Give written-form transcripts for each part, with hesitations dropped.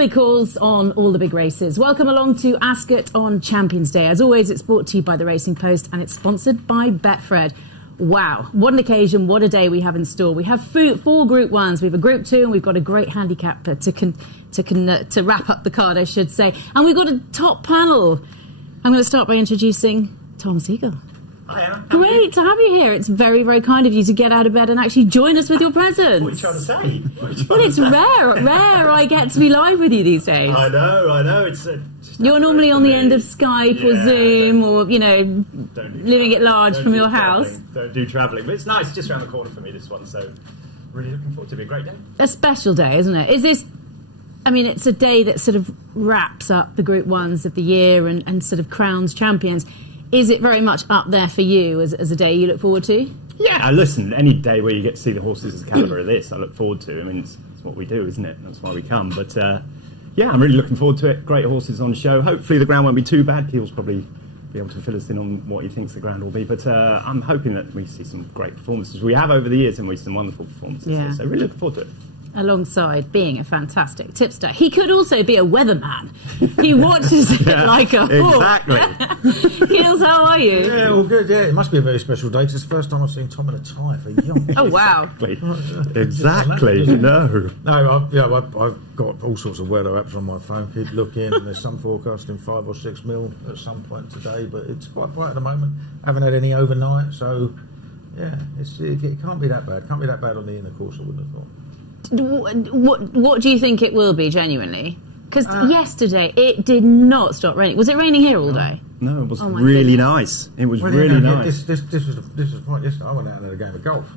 big calls on all the big races. Welcome along to Ascot on Champions Day. As always, it's brought to you by the Racing Post and it's sponsored by Betfred. Wow, what an occasion, what a day we have in store. We have 4 Group 1s, we have a Group 2, and we've got a great handicap to wrap up the card, I should say. And we've got a top panel. I'm going to start by introducing Tom Segal. Hi, Anna. Great to have you here. It's very, very kind of you to get out of bed and actually join us with your presence. What are you trying to say? Well, it's rare I get to be live with you these days. I know. It's You're normally on the end of Skype or Zoom or, living at large from your house. Don't do travelling. But it's nice, it's just around the corner for me, this one, so really looking forward to it. It'll be a great day. A special day, isn't it? Is this... it's a day that sort of wraps up the Group 1s of the year and sort of crowns champions. Is it very much up there for you as a day you look forward to? Yeah, listen, any day where you get to see the horses of the calibre of this, I look forward to. It's what we do, isn't it? That's why we come. But, I'm really looking forward to it. Great horses on show. Hopefully the ground won't be too bad. Keel's probably be able to fill us in on what he thinks the ground will be. But I'm hoping that we see some great performances. We have over the years, and we see some wonderful performances. Yeah. So really looking forward to it. Alongside being a fantastic tipster, he could also be a weatherman. He watches it like a horse. Exactly. Keels, how are you? Yeah, all good. Yeah, it must be a very special day because it's the first time I've seen Tom in a tie for young. Oh wow! Exactly. No. I've got all sorts of weather apps on my phone. Could look in, and there's some forecasting 5 or 6 mil at some point today, but it's quite bright at the moment. Haven't had any overnight, so yeah, it can't be that bad. Can't be that bad on the inner course, I wouldn't have thought. What do you think it will be genuinely? Because yesterday it did not stop raining. Was it raining here all day? No, it was really nice. It was really nice. This was quite yesterday. I went out and had a game of golf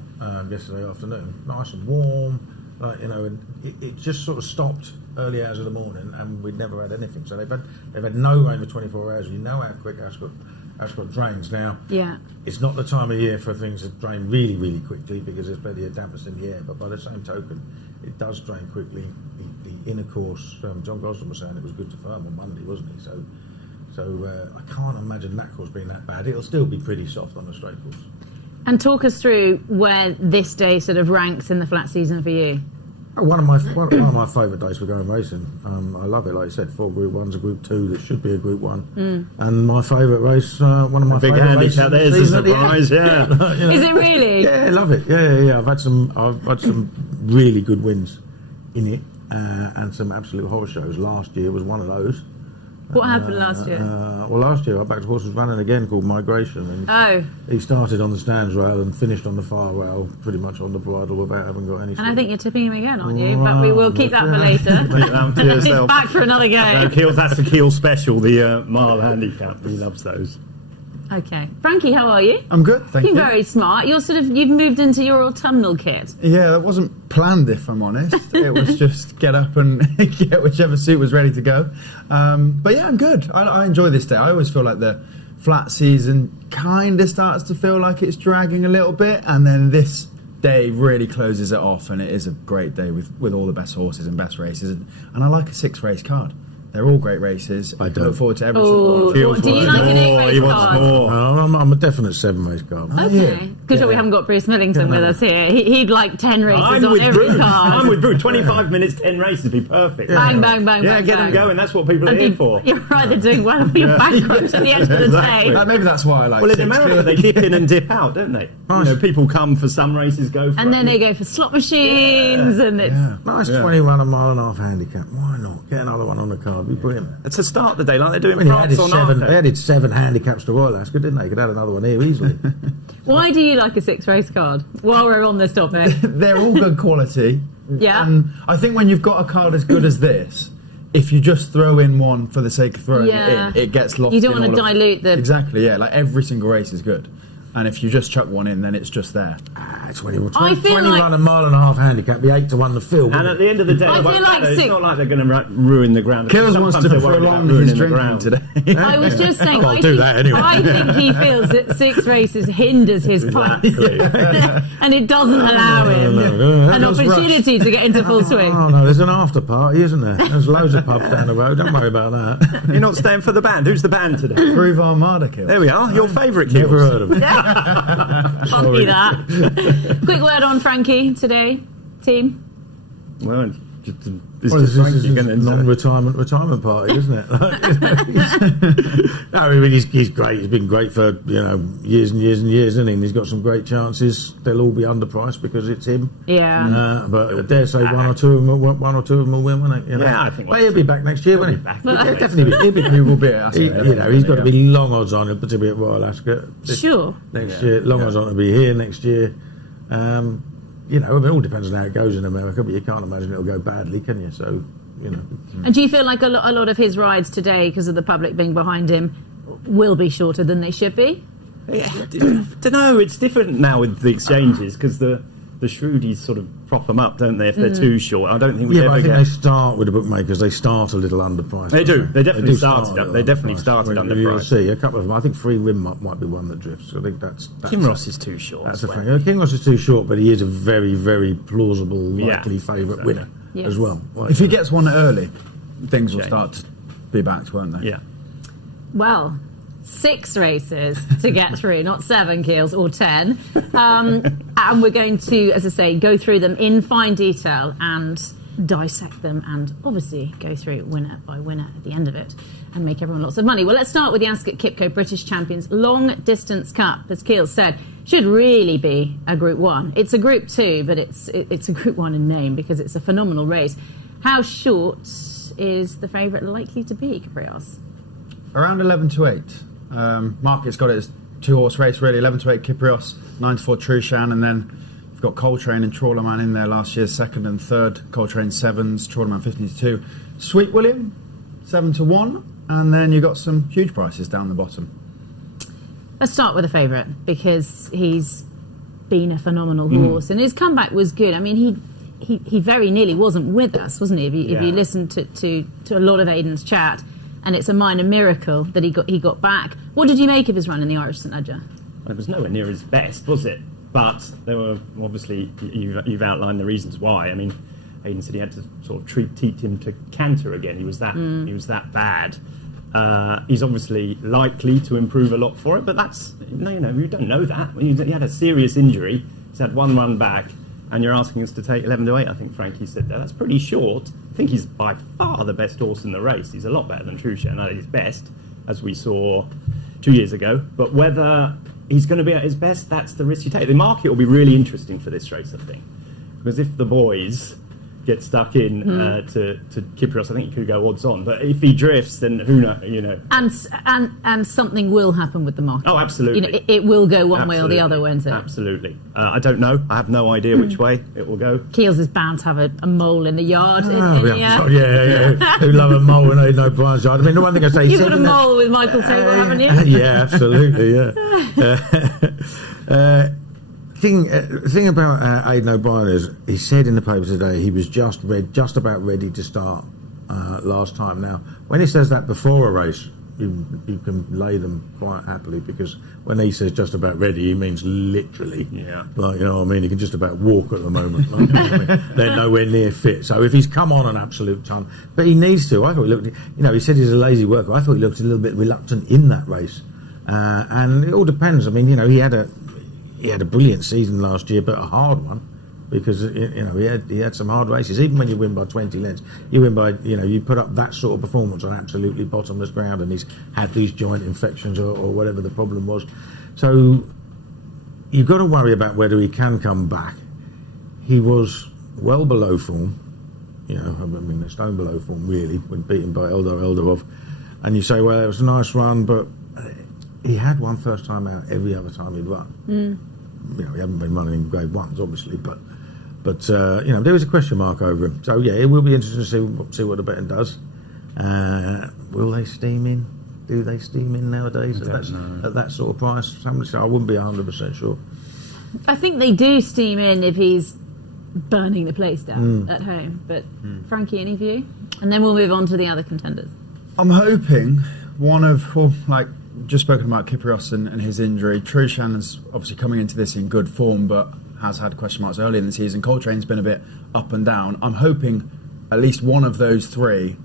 yesterday afternoon. Nice and warm, and it just sort of stopped early hours of the morning, and we'd never had anything. So they've had no rain for 24 hours. You know how quick Ascot drains now. Yeah. It's not the time of year for things to drain really, really quickly because there's plenty of dampness in the air. But by the same token, it does drain quickly. The inner course, John Gosling was saying it was good to firm on Monday, wasn't he? So I can't imagine that course being that bad. It'll still be pretty soft on the straight course. And talk us through where this day sort of ranks in the flat season for you. One of my favourite days for going racing. I love it, like you said, 4 Group 1s, a Group 2 that should be a Group 1. And my favourite race, one of my favourite races. Big handicap, there's a surprise, yeah. Is it really? Yeah, I love it. Yeah. I've had some really good wins in it and some absolute horror shows. Last year was one of those. What happened last year? Well, last year I backed a horse was running again called Migration. And he started on the stands rail and finished on the far rail, pretty much on the bridle without having got any. And I think you're tipping him again, aren't you? But we will keep that for later. He's back for another game. That's the Keel special, the Balmoral Handicap. He loves those. Okay, Frankie, how are you? I'm good, thank you. You're very smart. You've moved into your autumnal kit. Yeah, that wasn't planned, if I'm honest. It was just get up and get whichever suit was ready to go. But yeah, I'm good. I enjoy this day. I always feel like the flat season kind of starts to feel like it's dragging a little bit, and then this day really closes it off, and it is a great day with all the best horses and best races. And I like a 6-race card. They're all great races. I look forward to every single one. Do you like an 8-race card? No, I'm a definite 7-race card. Okay. Good job we haven't got Bruce Millington with us here. He'd like 10 races on every card. I'm with Bruce. 25 minutes, 10 races would be perfect. Bang, bang, bang, yeah, bang, get them going. That's what people are here for. You're either doing well or you're bankrupt at the end of the day. Maybe that's why I like it. Well, in America, they dip in and dip out, don't they? People come for some races, go for and then they go for slot machines, and it's... Nice 20-run a mile and a half handicap. Why not? Get another one on the card. Be brilliant. It's a start the day like they do in France or not. They added 7 handicaps to Royal Ascot, didn't they? Could add another one here easily. Why do you like a 6-race card? While we're on this topic, they're all good quality. Yeah. And I think when you've got a card as good as this, if you just throw in one for the sake of throwing it in, it gets lost. You don't want to dilute the... Exactly, yeah. Like every single race is good. And if you just chuck one in, then it's just there. It's 20 run a mile and a half handicap, be 8-1 the field. And at the end of the day, it's not like they're going to ruin the ground. Kills wants to prolong his drinking today. I was just saying, I'll do that anyway. I think he feels that 6 races hinders his pints. And it doesn't allow him an opportunity to get into full swing. Oh no, there's an after party, isn't there? There's loads of pubs down the road, don't worry about that. You're not staying for the band. Who's the band today? Groove Armada, Kill. There we are, your favourite Kills. Never heard of it. Can't be that. Quick word on Frankie today, team. Well, Well, this is a non-retirement party, isn't it? I mean, he's great. He's been great for years and years and years, isn't he? And he's got some great chances. They'll all be underpriced because it's him. Yeah. But I dare say one or two of them will win, won't they? Yeah, I think. But he'll be back next year, won't he? Back. Definitely. He will be. He's got to be long odds on to be at Royal Ascot. Sure. Next year, long odds on to be here next year. It all depends on how it goes in America, but you can't imagine it'll go badly, can you? So, And do you feel like a lot of his rides today, because of the public being behind him, will be shorter than they should be? Yeah, I don't know. It's different now with the exchanges because the Shrewdies sort of prop them up, don't they? If they're too short, I don't think we ever they start with the bookmakers. They start a little underpriced. They do. They definitely started underpriced. You'll see a couple of them. I think Free Rim might be one that drifts. I think that's Kinross is too short. That's the thing. Kinross is too short, but he is a very, very plausible, likely favourite winner as well. If he gets one early, things will start to be backed, won't they? Yeah. Well, 6 races to get through, not 7, Keels, or 10. And we're going to, as I say, go through them in fine detail and dissect them and obviously go through winner by winner at the end of it and make everyone lots of money. Well, let's start with the Ascot Qipco British Champions Long Distance Cup. As Keels said, should really be a Group 1. It's a Group 2, but it's a Group 1 in name because it's a phenomenal race. How short is the favourite likely to be, Caprios? Around 11 to 8. Market's got it as 2-horse race, really. 11 to 8 Kyprios, 9 to 4 Trushan, and then we've got Coltrane and Trawlerman in there last year, 2nd and 3rd. Coltrane 7s, Trawlerman 15 to 2. Sweet William, 7 to 1, and then you've got some huge prices down the bottom. Let's start with the favourite because he's been a phenomenal horse and his comeback was good. I mean, he very nearly wasn't with us, wasn't he? If you listen to a lot of Aidan's chat. And it's a minor miracle that he got back. What did you make of his run in the Irish St Leger? Well, it was nowhere near his best, was it? But there were obviously you've outlined the reasons why. I mean, Aidan said he had to sort of teach him to canter again. He was that bad. He's obviously likely to improve a lot for it, but that's you don't know that. He had a serious injury. He's had one run back, and you're asking us to take 11 to 8. I think Frankie said that. That's pretty short. I think he's by far the best horse in the race. He's a lot better than Trushan at his best, as we saw 2 years ago. But whether he's going to be at his best, that's the risk you take. The market will be really interesting for this race, I think. Because if the boys get stuck in to Kyprios, I think he could go odds on. But if he drifts, then who knows? And something will happen with the market. Oh, absolutely. It will go one way or the other, won't it? Absolutely. I don't know. I have no idea which way it will go. Keels is bound to have a mole in the yard. Who love a mole in Aidan O'Brien's yard? I mean, the one thing I say... You've got a mole with Michael Segal, haven't you? Yeah, absolutely, thing about Aidan O'Brien is he said in the paper today he was just about ready to start last time. Now, when he says that before a race, you can lay them quite happily because when he says just about ready, he means literally. Yeah. Like, you know what I mean? He can just about walk at the moment. Like, you know what I mean? They're nowhere near fit. So if he's come on an absolute ton, but he needs to. I thought he looked. He said he's a lazy worker. I thought he looked a little bit reluctant in that race, and it all depends. I mean, he had a brilliant season last year, but a hard one because he had some hard races. Even when you win by 20 lengths, you win by you put up that sort of performance on absolutely bottomless ground, and he's had these joint infections or whatever the problem was. So you've got to worry about whether he can come back. He was well below form, a stone below form really when beaten by Eldar Eldarov, and you say, well, it was a nice run, but he had one first time out every other time he'd run. He hadn't been running in Grade 1s, obviously, but there is a question mark over him. So it will be interesting to see what the betting does. Will they steam in? Do they steam in nowadays at that sort of price? I wouldn't be 100% sure. I think they do steam in if he's burning the place down at home. But Frankie, any view? And then we'll move on to the other contenders. I'm hoping just spoken about Kyprios and his injury. Trushan is obviously coming into this in good form, but has had question marks early in the season. Coltrane's been a bit up and down. I'm hoping at least one of those three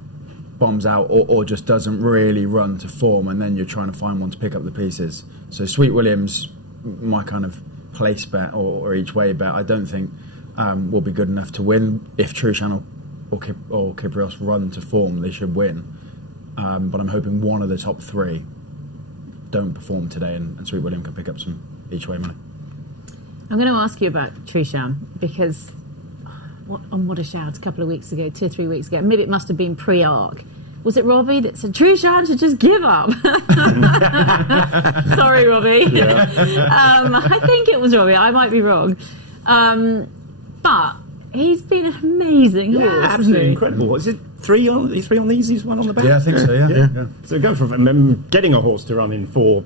bombs out or just doesn't really run to form, and then you're trying to find one to pick up the pieces. So Sweet Williams, my kind of place bet or each way bet, I don't think will be good enough to win if Trushan or Kyprios run to form, they should win. But I'm hoping one of the top 3 don't perform today, and Sweet William can pick up some each way money. I'm going to ask you about Trusham, because what a shout a couple of weeks ago, 2 or 3 weeks ago. Maybe it must have been pre-arc. Was it Robbie that said Trusham should just give up? Sorry, Robbie. Yeah. I think it was Robbie. I might be wrong. But he's been an amazing horse. Absolutely incredible. Is it 3 on? Is 3 on the easiest one on the back? Yeah, I think so. Yeah. So going from getting a horse to run in 4,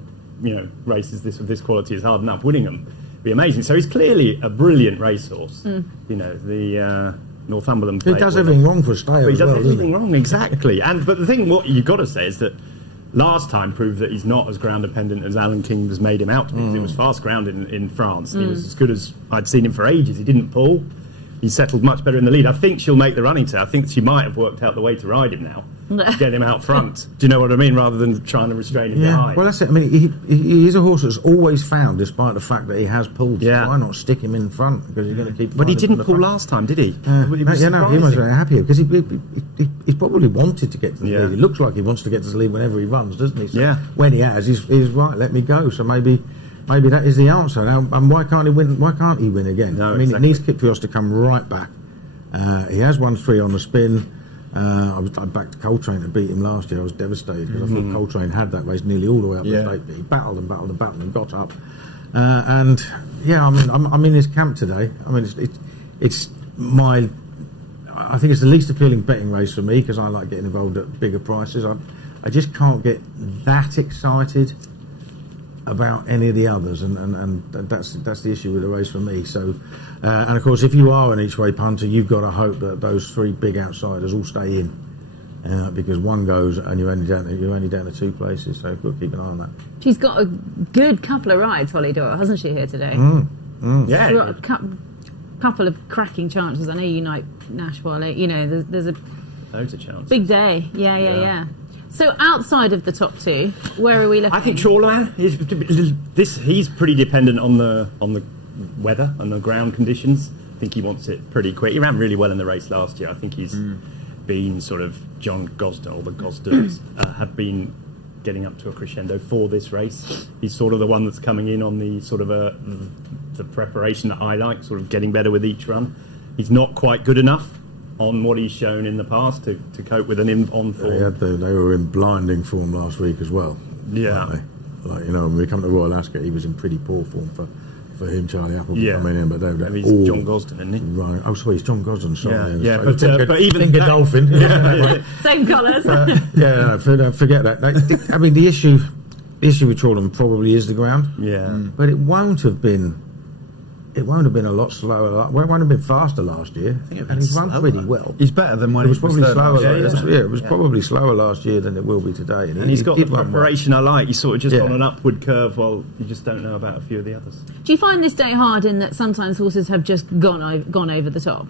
races of this quality is hard enough. Winning them be amazing. So he's clearly a brilliant racehorse. The Northumberland. He does everything wrong for a stay. He does everything wrong, exactly. But the thing, what you've got to say is that last time proved that he's not as ground dependent as Alan King has made him out to be. It was fast ground in France. He was as good as I'd seen him for ages. He didn't pull. He settled much better in the lead. I think she'll make the running today. I think she might have worked out the way to ride him now, to get him out front. Do you know what I mean? Rather than trying to restrain him behind. Well, that's it. I mean, he's a horse that's always found, despite the fact that he has pulled. Yeah. Why not stick him in front? Because you're going to keep. But he didn't pull last time, did he? He was very happy because he's probably wanted to get to the lead. It looks like he wants to get to the lead whenever he runs, doesn't he? So when he has, he's right. Let me go. So maybe that is the answer. Now, and why can't he win? Why can't he win again? No, I mean, exactly. it needs Qipco to come right back. He has won 3 on the spin. I backed Coltrane to beat him last year. I was devastated because I thought Coltrane had that race nearly all the way up the straight, but he battled and got up. I'm in his camp today. I mean, I think it's the least appealing betting race for me because I like getting involved at bigger prices. I just can't get that excited about any of the others, and that's the issue with the race for me. So, and of course, if you are an each way punter, you've got to hope that those 3 big outsiders all stay in, because one goes and you're only down to 2 places. So we'll keep an eye on that. She's got a good couple of rides, Holly Doyle, hasn't she, here today? Yeah. She's got a couple of cracking chances. I know you like Nash Wale. There's a Loads of chances. big day. Yeah. So outside of the top 2, where are we looking? I think Chorleyman he's pretty dependent on the weather and the ground conditions. I think he wants it pretty quick. He ran really well in the race last year. I think he's been sort of John Gosden, the Gosdens have been getting up to a crescendo for this race. He's sort of the one that's coming in on the sort of the preparation that I like, sort of getting better with each run. He's not quite good enough on what he's shown in the past to cope with an on form. They were in blinding form last week as well. Yeah. When we come to Royal Ascot, he was in pretty poor form for him, Charlie Appleby coming in, but he's John Gosden, isn't he? Right. Oh, sorry, he's John Gosden. Sorry. But even Godolphin. Same colours. Forget that. I mean, the issue with Chorleyman probably is the ground. Yeah. But it won't have been a lot slower. It won't have been faster last year, and he's run pretty well. He's better than when it was probably slower. It was probably slower last year than it will be today. And he's got the preparation I like. He's sort of just on an upward curve, while you just don't know about a few of the others. Do you find this day hard in that sometimes horses have just gone over the top?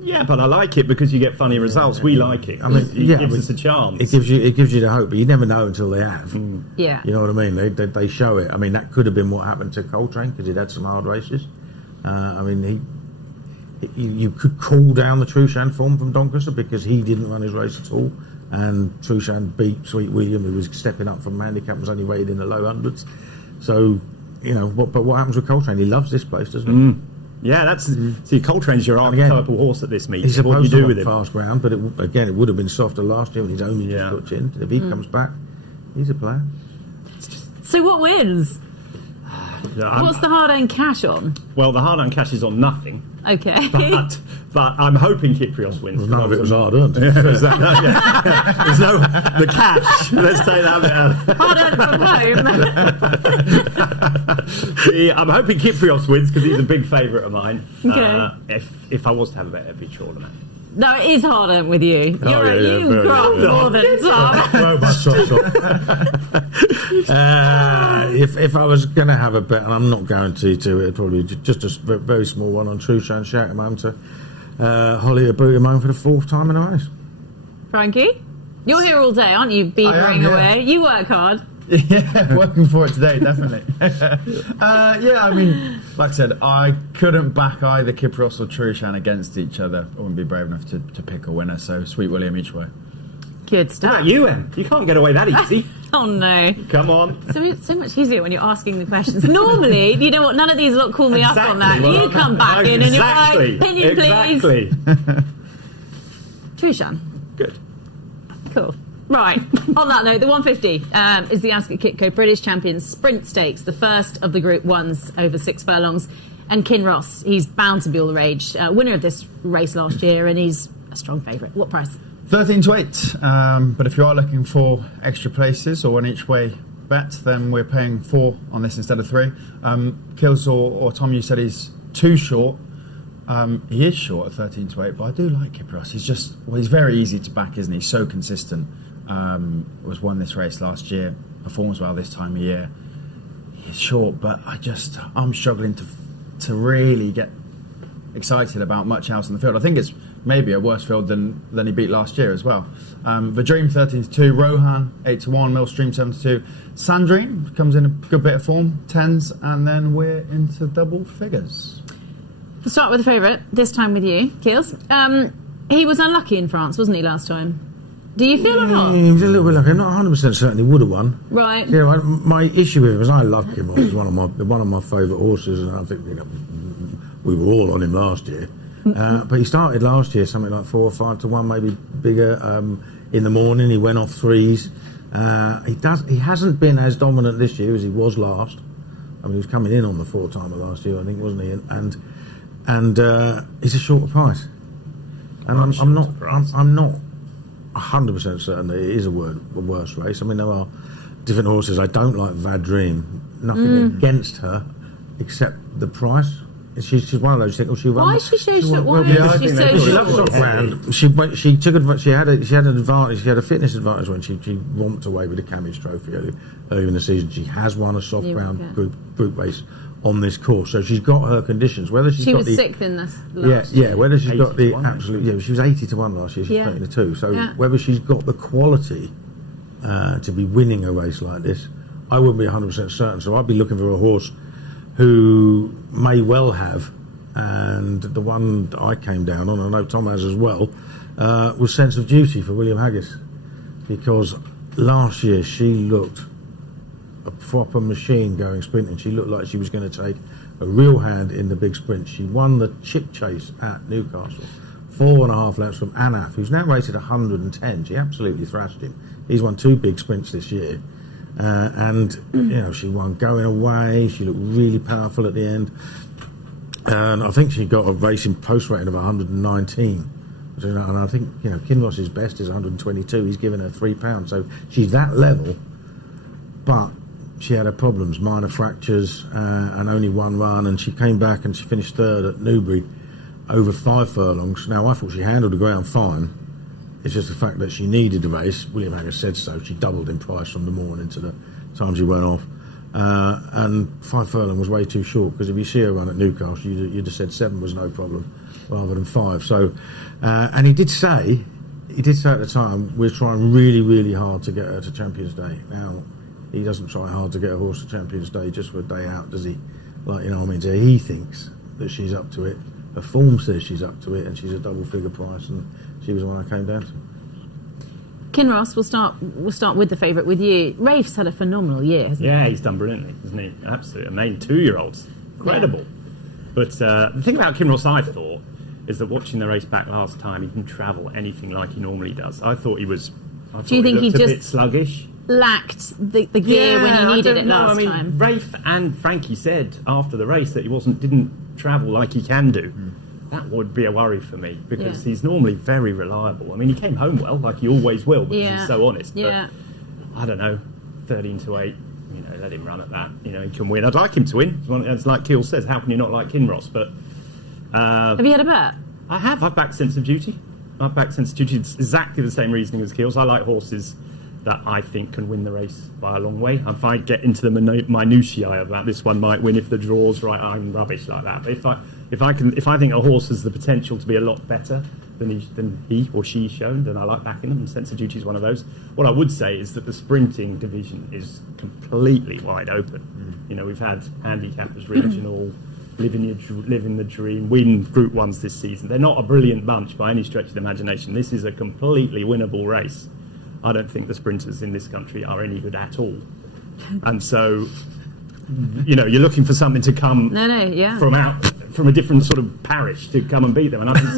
Yeah, but I like it because you get funny results. We like it. I mean, it gives us a chance. It gives you the hope, but you never know until they have. Yeah. You know what I mean? They show it. I mean, that could have been what happened to Coltrane because he'd had some hard races. I mean, you could call down the Trusham form from Doncaster because he didn't run his race at all, and Trusham beat Sweet William, who was stepping up from handicap, was only rated in the low hundreds. So, but what happens with Coltrane? He loves this place, doesn't he? Yeah, see, Coltrane's your archetypal horse at this meet. He's what supposed you do to with run him. fast ground, but it would have been softer last year when he's only just got in. If he comes back, he's a player. So what wins? What's the hard-earned cash on? Well, the hard-earned cash is on nothing. Okay. But I'm hoping Kyprios wins. Well, none of it was hard-earned. There's no the cash. Let's take that bit out. Hard-earned from home. I'm hoping Kyprios wins because he's a big favourite of mine. Okay. If I was to have a bet, it'd be Chorleyman. No, it is hard-earned with you. You've got more than some. Throw my socks off. If I was going to have a bet, and I'm not guaranteed to, it'd probably be just a very small one on Trusham, shout him home to Holly to boot him home for the 4th time in a race. Frankie, you're here all day, aren't you? Beavering away. You work hard. Yeah, working for it today, definitely. Yeah, I mean, like I said, I couldn't back either Qipco or Trushan against each other. I wouldn't be brave enough to pick a winner, so Sweet William each way. Good What stuff. about you, Em? You can't get away that easy. Oh no. Come on. So much easier when you're asking the questions. Normally, you know what? None of these lot call me up on that. Well, you come back in and you're like, opinion, exactly. Trushan. Good. Cool. Right. On that note, the 150 is the Ascot Qipco British Champions Sprint Stakes, the first of the Group 1s over 6 furlongs. And Kinross, he's bound to be all the rage. Winner of this race last year, and he's a strong favourite. What price? 13 to 8. But if you are looking for extra places or an each way bet, then we're paying 4 on this instead of 3. Kills or Tom, you said he's too short. He is short at 13 to 8, but I do like Qipco. He's very easy to back, isn't he? So consistent. Was won this race last year, performs well this time of year. He's short, but I'm struggling to really get excited about much else in the field. I think it's maybe a worse field than he beat last year as well. The Dream 13 to 2, Rohan 8 to 1, Millstream 7 to 2, Sandrine comes in a good bit of form, 10s, and then we're into double figures. We'll start with the favourite, this time with you, Keels. He was unlucky in France, wasn't he, last time? Do you feel or not? He was a little bit lucky. I'm not 100% certain he would have won. Right. Yeah, my issue with him is I love him. He's one of my favourite horses, and I think we were all on him last year. But he started last year something like 4 or 5 to 1, maybe bigger. In the morning, he went off 3s. He hasn't been as dominant this year as he was last. I mean, he was coming in on the 4-timer last year, I think, wasn't he? And he's a shorter price. And I'm not 100% certain that it is a worse race. I mean, there are different horses. I don't like Vadream. Nothing against her, except the price. She's one of those things. Why is she so short? Why yeah, is she so she short? loves off round. She took advantage. She had an advantage. She had a fitness advantage when she romped away with the Cammage Trophy early in the season. She has won a soft round group race on this course, so she's got her conditions. Whether she was 6th in this. Last yeah. Whether she's got the 81, absolute, yeah, she was 80 to 1 last year. She's 30 to 2. So whether she's got the quality to be winning a race like this, I wouldn't be 100% certain. So I'd be looking for a horse who may well have. And the one that I came down on, I know Tom has as well, was Sense of Duty for William Haggis, because last year she looked a proper machine going sprinting. She looked like she was going to take a real hand in the big sprint. She won the chip chase at Newcastle, 4.5 laps from Anaf, who's now rated 110. She absolutely thrashed him. He's won 2 big sprints this year, and she won going away. She looked really powerful at the end. And I think she got a racing post rating of 119. And I think, Kinross's best is 122. He's given her £3. So she's that level. But she had her problems, minor fractures, and only 1 run. And she came back and she finished 3rd at Newbury over 5 furlongs. Now, I thought she handled the ground fine. It's just the fact that she needed the race. William Haggis said so. She doubled in price from the morning to the time she went off. And 5 furlong was way too short, because if you see her run at Newcastle, you'd have said 7 was no problem rather than 5. So, and he did say at the time, we're trying really, really hard to get her to Champions Day. Now, he doesn't try hard to get a horse to Champions Day just for a day out, does he? So he thinks that she's up to it. Her form says she's up to it, and she's a double figure price, and she was the one I came down to. Kinross, we'll start with the favourite with you. Rafe's had a phenomenal year, hasn't he? Yeah, he's done brilliantly, hasn't he? Absolutely amazing. 2-year-olds. Incredible. Yeah. But the thing about Kinross, I thought, is that watching the race back last time, he didn't travel anything like he normally does. I thought he was... Do you think he looked a just bit sluggish? Lacked the gear when he needed it last time? Rafe and Frankie said after the race that he didn't travel like he can do. That would be a worry for me, because he's normally very reliable. I mean, he came home well, like he always will, because he's so honest. But I don't know, 13 to 8, let him run at that. He can win. I'd like him to win. It's like Keel says, how can you not like Kinross? But have you had a bet? I have. I've backed Sense of Duty. It's exactly the same reasoning as Keel's. I like horses that I think can win the race by a long way. If I get into the minutiae of that, this one might win if the draw's right. I'm rubbish like that. But if I think a horse has the potential to be a lot better than he or she's shown, then I like backing them, and Sense of Duty is one of those. What I would say is that the sprinting division is completely wide open. You know, we've had handicappers regional, living the dream, win Group 1s this season. They're not a brilliant bunch by any stretch of the imagination. This is a completely winnable race. I don't think the sprinters in this country are any good at all. And so, you know, you're looking for something to come from a different sort of parish to come and beat them. And I think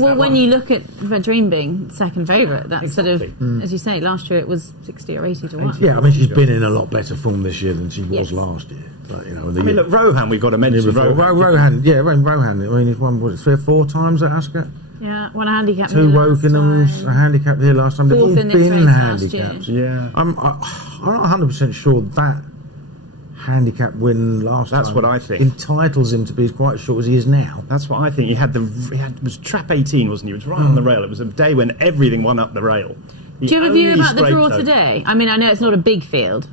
well, when you look at Vadrine being second favourite, that's sort of, as you say, last year it was 60 or 80 to 1. Yeah, I mean, she's been in a lot better form this year than she was last year. But, you know, I mean, look, Rohan, we've got to mention Rohan. Yeah, Rohan. I mean, he's won, what, 3 or 4 times at Ascot? Yeah, won a handicap. 2 Wokenhams, a handicap here last time. They've all been handicaps. Yeah. I'm not 100% sure that handicap win last time. That's what I think. Entitles him to be as quite as short as he is now. That's what I think. It was trap 18, wasn't he? It was right on the rail. It was a day when everything won up the rail. Do you have a view about the draw today? I mean, I know it's not a big field.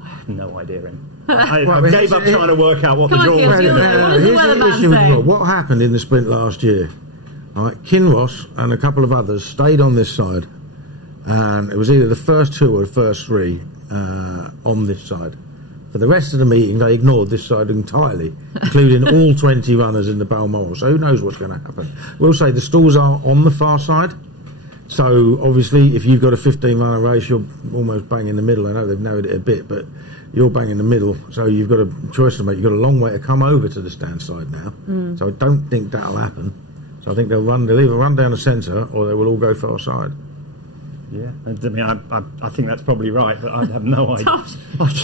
I have no idea, I gave up trying to work out what the draw was. What does the weatherman say? What happened in the sprint last year? Right, Kinross and a couple of others stayed on this side, and it was either the first 2 or the first 3 on this side. For the rest of the meeting, they ignored this side entirely, including all 20 runners in the Balmoral. So who knows what's going to happen? We'll say the stalls are on the far side. So obviously, if you've got a 15-runner race, you're almost bang in the middle. I know they've narrowed it a bit, but you're bang in the middle. So you've got a choice to make. You've got a long way to come over to the stand side now. So I don't think that'll happen. So I think they'll either run down the centre or they will all go far side. Yeah, I mean, I think that's probably right, but I have no idea.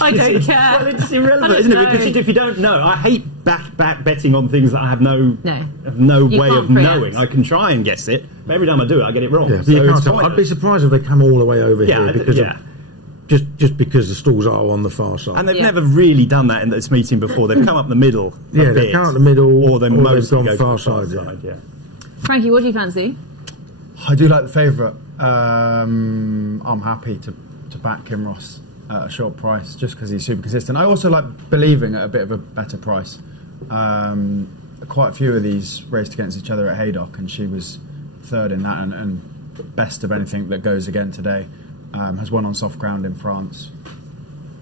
I don't care. Well, it's irrelevant, isn't it? Because if you don't know, I hate back betting on things that I have no way of knowing. I can try and guess it, but every time I do it, I get it wrong. Yeah, so I'd be surprised if they come all the way over here because just because the stalls are on the far side. And they've never really done that in this meeting before. They've come up the middle. They've come up the middle, or they've gone far side. Yeah. Frankie, what do you fancy? I do like the favourite. I'm happy to back Kinross at a short price just because he's super consistent. I also like believing at a bit of a better price. Quite a few of these raced against each other at Haydock, and she was third in that and best of anything that goes again today. Has won on soft ground in France.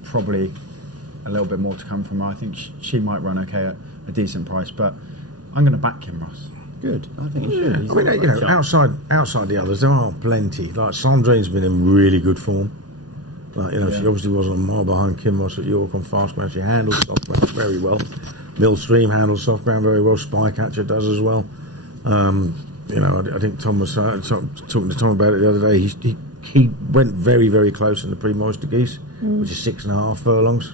Probably a little bit more to come from her. I think she might run okay at a decent price, but I'm going to back Kinross. Good. I think you should. I mean, you know, outside the others, there are plenty. Like Sandrine's been in really good form. Like, you know, she obviously wasn't a mile behind Kinross at York on fast ground. She handles soft ground very well. Millstream handles soft ground very well. Spycatcher does as well. You know, I think Tom was talking to Tom about it the other day. He went very, very close in the Pre-Moister Geese, which is 6.5 furlongs.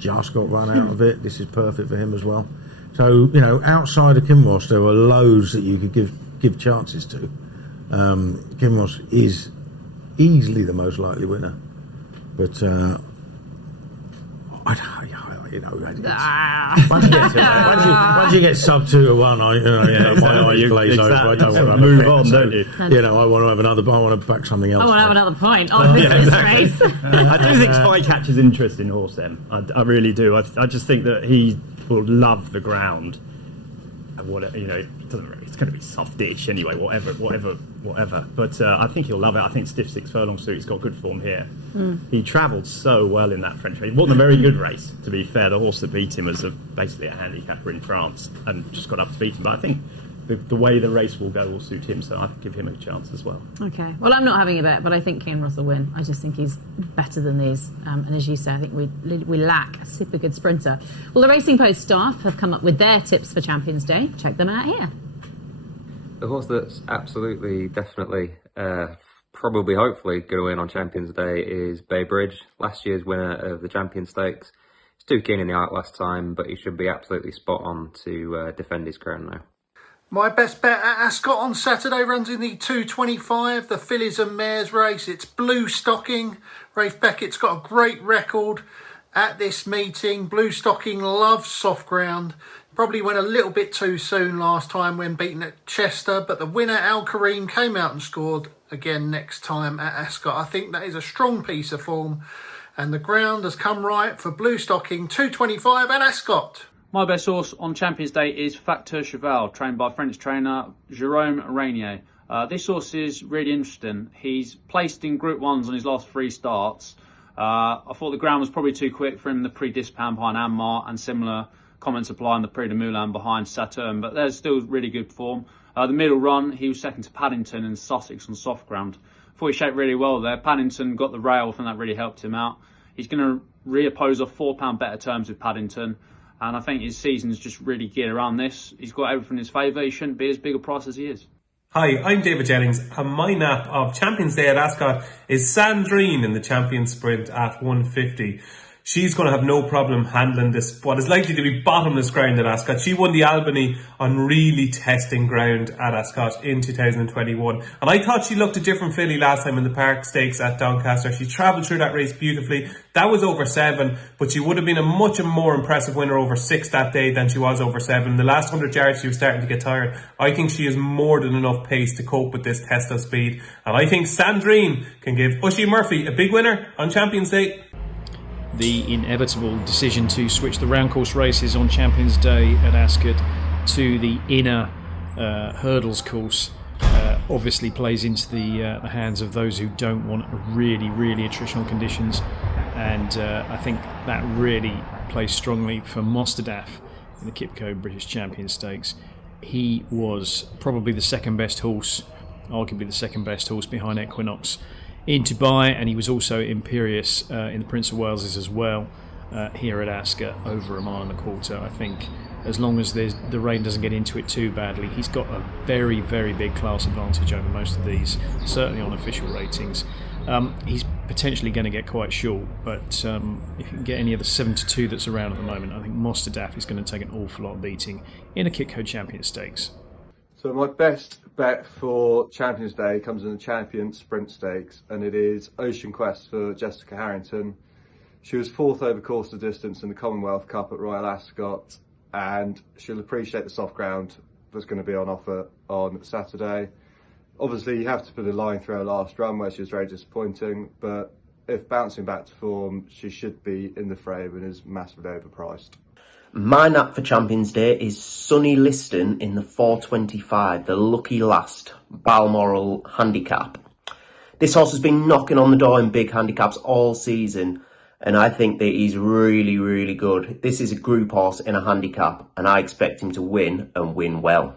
Just got run out of it. This is perfect for him as well. So, you know, outside of Kinross, there are loads that you could give chances to. Kinross is easily the most likely winner. But, once you get sub 2 to 1, my eyes glaze over. I don't want to move on, don't you? You know, I want to back something else. I want to have another pint on this race. I do think Spycatcher's interesting horse, then. I really do. I just think that he will love the ground. And whatever, you know, it's going to be soft-ish anyway, whatever. But I think he'll love it. I think stiff 6 furlongs too. He's got good form here. He travelled so well in that French race. It wasn't a very good race, to be fair. The horse that beat him was basically a handicapper in France and just got up to beat him. But I think the way the race will go will suit him, so I'd give him a chance as well. Okay. Well, I'm not having a bet, but I think Kinross will win. I just think he's better than these. And as you say, I think we lack a super good sprinter. Well, the Racing Post staff have come up with their tips for Champions Day. Check them out here. The horse that's absolutely, definitely, probably, hopefully, going to win on Champions Day is Bay Bridge, last year's winner of the Champion Stakes. He's too keen in the art last time, but he should be absolutely spot on to defend his crown now. My best bet at Ascot on Saturday runs in the 225, the Fillies and Mares race. It's Blue Stocking. Rafe Beckett's got a great record at this meeting. Blue Stocking loves soft ground. Probably went a little bit too soon last time when beaten at Chester, but the winner, Al Kareem, came out and scored again next time at Ascot. I think that is a strong piece of form, and the ground has come right for Blue Stocking 225 at Ascot. My best horse on Champions Day is Facteur Cheval, trained by French trainer Jérôme Régnier. This horse is really interesting. He's placed in Group 1s on his last 3 starts. I thought the ground was probably too quick for him, the Prix d'Ispahan behind Anmar, and similar comments apply on the Prix de Moulin behind Saturn, but there's still really good form. The middle run, he was second to Paddington and Sussex on soft ground. Thought he shaped really well there. Paddington got the rail, and that really helped him out. He's going to reoppose off £4 better terms with Paddington, and I think his season's just really geared around this. He's got everything in his favour. He shouldn't be as big a price as he is. Hi, I'm David Jennings, and my nap of Champions Day at Ascot is Sandrine in the Champions Sprint at 150. She's going to have no problem handling this, what is likely to be bottomless ground at Ascot. She won the Albany on really testing ground at Ascot in 2021. And I thought she looked a different filly last time in the Park Stakes at Doncaster. She travelled through that race beautifully. That was over 7, but she would have been a much more impressive winner over 6 that day than she was over 7. The last 100 yards she was starting to get tired. I think she has more than enough pace to cope with this test of speed. And I think Sandrine can give Ushie Murphy a big winner on Champions Day. The inevitable decision to switch the round course races on Champions Day at Ascot to the inner hurdles course obviously plays into the hands of those who don't want really attritional conditions, and I think that really plays strongly for Mostadaf in the Qipco British Champion Stakes. He was probably the second best horse, arguably the second best horse behind Equinox in Dubai, and he was also imperious in the Prince of Wales's as well here at Ascot, over 1.25 miles. I think as long as the rain doesn't get into it too badly, he's got a very big class advantage over most of these, certainly on official ratings. He's potentially going to get quite short, but if you can get any of the 7-2 that's around at the moment, I think Mostadaf is going to take an awful lot of beating in a Qipco Champion Stakes. So my best bet for Champions Day comes in the Champion Sprint Stakes, and it is Ocean Quest for Jessica Harrington. She was 4th over course of distance in the Commonwealth Cup at Royal Ascot, and she'll appreciate the soft ground that's going to be on offer on Saturday. Obviously you have to put a line through her last run where she was very disappointing, but if bouncing back to form, she should be in the frame and is massively overpriced. My nap for Champions Day is Sonny Liston in the 425, the lucky last, Balmoral Handicap. This horse has been knocking on the door in big handicaps all season, and I think that he's really good. This is a group horse in a handicap, and I expect him to win, and win well.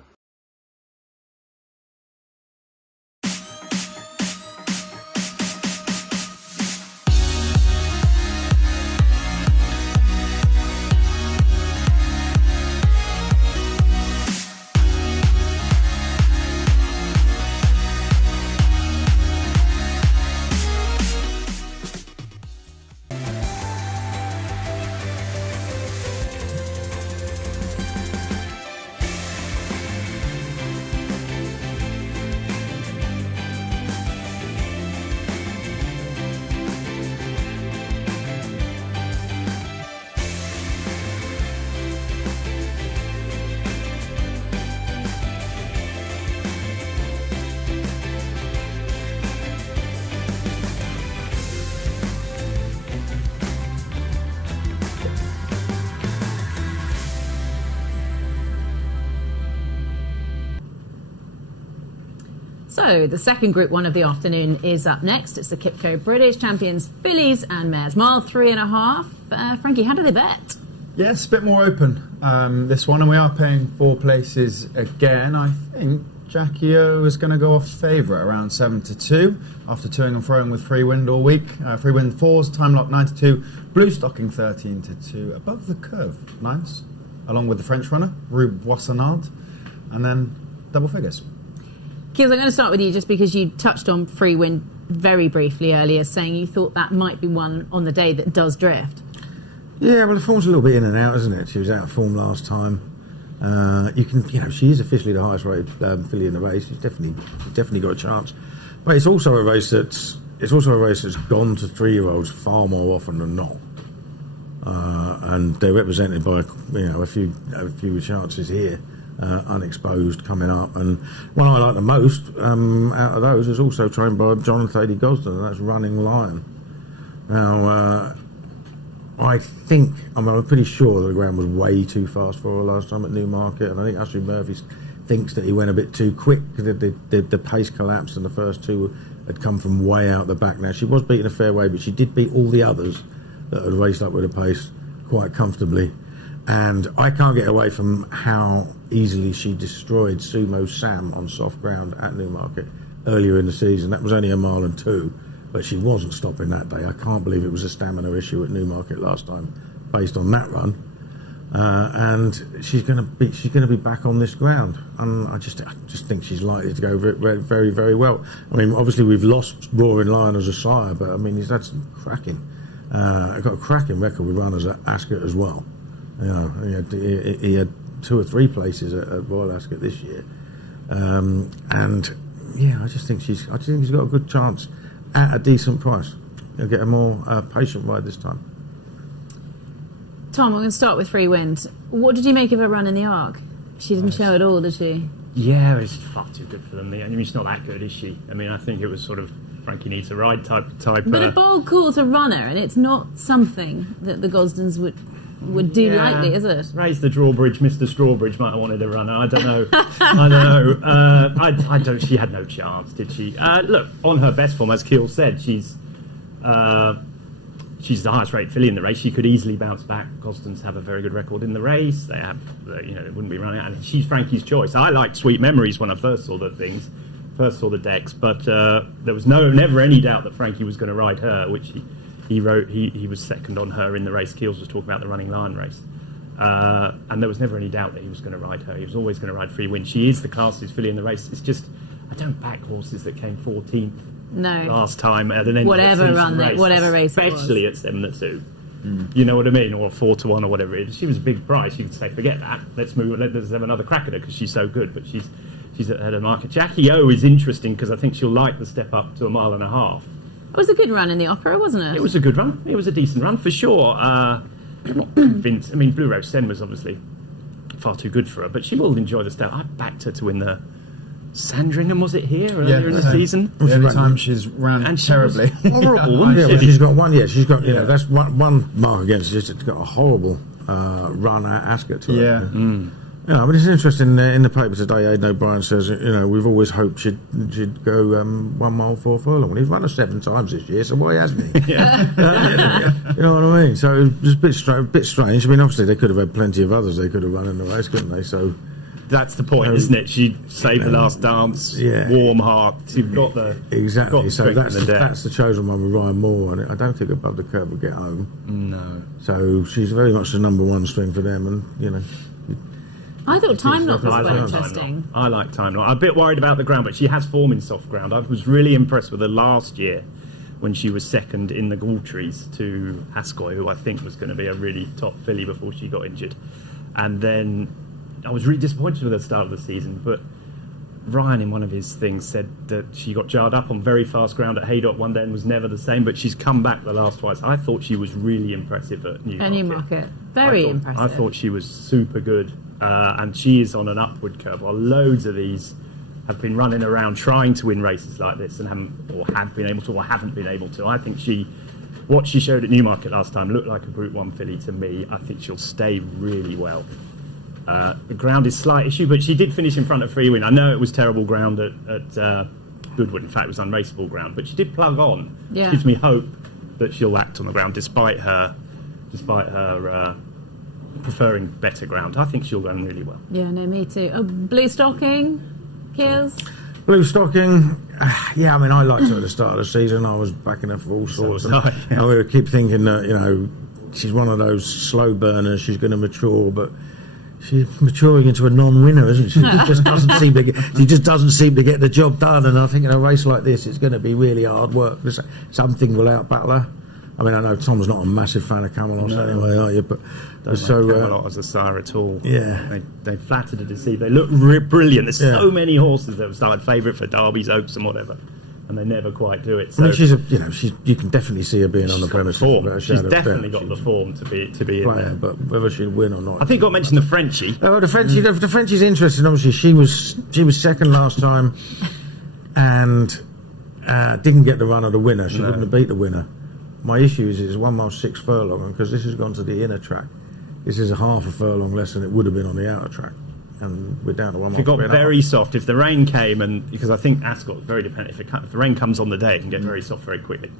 So the second Group 1 of the afternoon is up next. It's the Qipco British Champions Fillies and Mares. Mile 3.5. Frankie, how do they bet? Yes, a bit more open this one, and we are paying 4 places again. I think Jackie O is going to go off favourite around 7-2 after toing and throwing with free wind all week. Free wind 4s, time lock 9-2, blue stocking 13-2, above the curve, nice, along with the French runner Rue Boissonade, and then double figures. Keels, I'm going to start with you just because you touched on free wind very briefly earlier, saying you thought that might be one on the day that does drift. Yeah, well, the form's a little bit in and out, isn't it? She was out of form last time. She is officially the highest rated filly in the race. She's definitely got a chance. But it's also a race that's gone to 3-year-olds far more often than not. And they're represented by a few chances here. Unexposed coming up, and one I like the most out of those is also trained by John Thady Gosden, and that's Running Lion. Now, I'm pretty sure that the ground was way too fast for her last time at Newmarket, and I think Ushie Murphy's thinks that he went a bit too quick. The pace collapsed, and the first two had come from way out the back. Now, she was beating a fair way, but she did beat all the others that had raced up with a pace quite comfortably. And I can't get away from how easily she destroyed Sumo Sam on soft ground at Newmarket earlier in the season. That was only a mile and 2, but she wasn't stopping that day. I can't believe it was a stamina issue at Newmarket last time, based on that run. And she's going to be back on this ground, and I just think she's likely to go very, very, very well. I mean, obviously we've lost Roaring Lion as a sire, but I mean he's had some cracking, got a cracking record with runners at Ascot as well. You know, he had 2 or 3 places at Royal Ascot this year, and yeah, I think he's got a good chance at a decent price. He'll get a more patient ride this time. Tom, I'm going to start with Free Wind. What did you make of her run in the Arc? She didn't show at all, did she? Yeah, it's far too good for them. I mean, she's not that good, is she? I mean, I think it was sort of Frankie needs a ride type. But a bold call to runner, and it's not something that the Gosdens would do lightly, is it? Raise the drawbridge, Mr. Strawbridge might have wanted a runner. I don't know. I don't. She had no chance, did she? Look, on her best form, as Kealy said, she's the highest rate filly in the race. She could easily bounce back. Gosdens have a very good record in the race. They have, they wouldn't be running out. And she's Frankie's choice. I liked Sweet Memories when I first saw the decks, but there was never any doubt that Frankie was going to ride her, which he wrote. He was second on her in the race. Kealy was talking about the Running Lion race, and there was never any doubt that he was going to ride her. He was always going to ride Free Wind. She is the classiest filly in the race. It's just I don't back horses that came 14th. No. Last time at an end whatever of run, race, whatever race, especially at 7-2. You know what I mean, or 4-1 or whatever it is. She was a big price. You could say, forget that. Let's have another crack at her because she's so good. But she's at her market. Jackie O is interesting because I think she'll like the step up to 1.5 miles. It was a good run in the Opera, wasn't it? It was a good run. It was a decent run for sure. I'm not convinced. I mean, Blue Rose Sen was obviously far too good for her, but she will enjoy the step. I backed her to win the Sandringham, was it here earlier in the season? The only time she's ran terribly. Horrible, well, she's got one. Yeah, she's got. That's one mark against her. She's got a horrible run at Ascot. To her. Yeah, but it's interesting. In the paper today, Aidan O'Brien says, we've always hoped she'd go 1 mile 4 furlong. Well, he's run her 7 times this year, so why hasn't he? You know what I mean? So it was a bit strange. I mean, obviously they could have had plenty of others they could have run in the race, couldn't they? So. That's the point, isn't it? She saved the last dance, warm heart. You've got the exactly. Got the so that's the chosen one with Ryan Moore, and I don't think Above the Curve will get home. No. So she's very much the number 1 string for them, and I thought Time Knot was quite interesting. I like Time Knot. I'm a bit worried about the ground, but she has form in soft ground. I was really impressed with her last year when she was second in the Galtrees to Ascot, who I think was going to be a really top filly before she got injured, and then. I was really disappointed with the start of the season, but Ryan in one of his things said that she got jarred up on very fast ground at Haydock one day and was never the same, but she's come back the last twice. I thought she was really impressive at Newmarket. Very impressive. I thought she was super good, and she is on an upward curve, while loads of these have been running around trying to win races like this and haven't been able to. I think what she showed at Newmarket last time looked like a Group 1 filly to me. I think she'll stay really well. The ground is a slight issue, but she did finish in front of Free Wind. I know it was terrible ground at Goodwood. In fact, it was unraceable ground, but she did plug on. Yeah. Which gives me hope that she'll act on the ground despite her preferring better ground. I think she'll run really well. Yeah, no, me too. Blue Stocking, Keels? Blue Stocking, yeah, I mean, I liked her at the start of the season. I was backing her for all sorts. And we keep thinking that, she's one of those slow burners. She's going to mature, but she's maturing into a non-winner, isn't she? She just doesn't seem to get the job done. And I think in a race like this, it's going to be really hard work. Something will outbattle her. I mean, I know Tom's not a massive fan of Camelot anyway, are you? But don't like Camelot as a sire at all. Yeah, they flatter to deceive. They look brilliant. There's so many horses that have started favourite for Derby's, Oaks, and whatever, and they never quite do it. So I mean, you can definitely see her being on the premises. She's definitely got the form to be in there. But whether she'll win or not, I think I mentioned the Frenchie. Oh, the Frenchie. The Frenchie's interesting. Obviously, she was second last time, and didn't get the run of the winner. She wouldn't have beat the winner. My issue is it's 1 mile 6 furlong, and because this has gone to the inner track, this is a half a furlong less than it would have been on the outer track. and we're down to 1 If it got very soft, if the rain came, and because I think Ascot's very dependent, if the rain comes on the day, it can get very soft very quickly.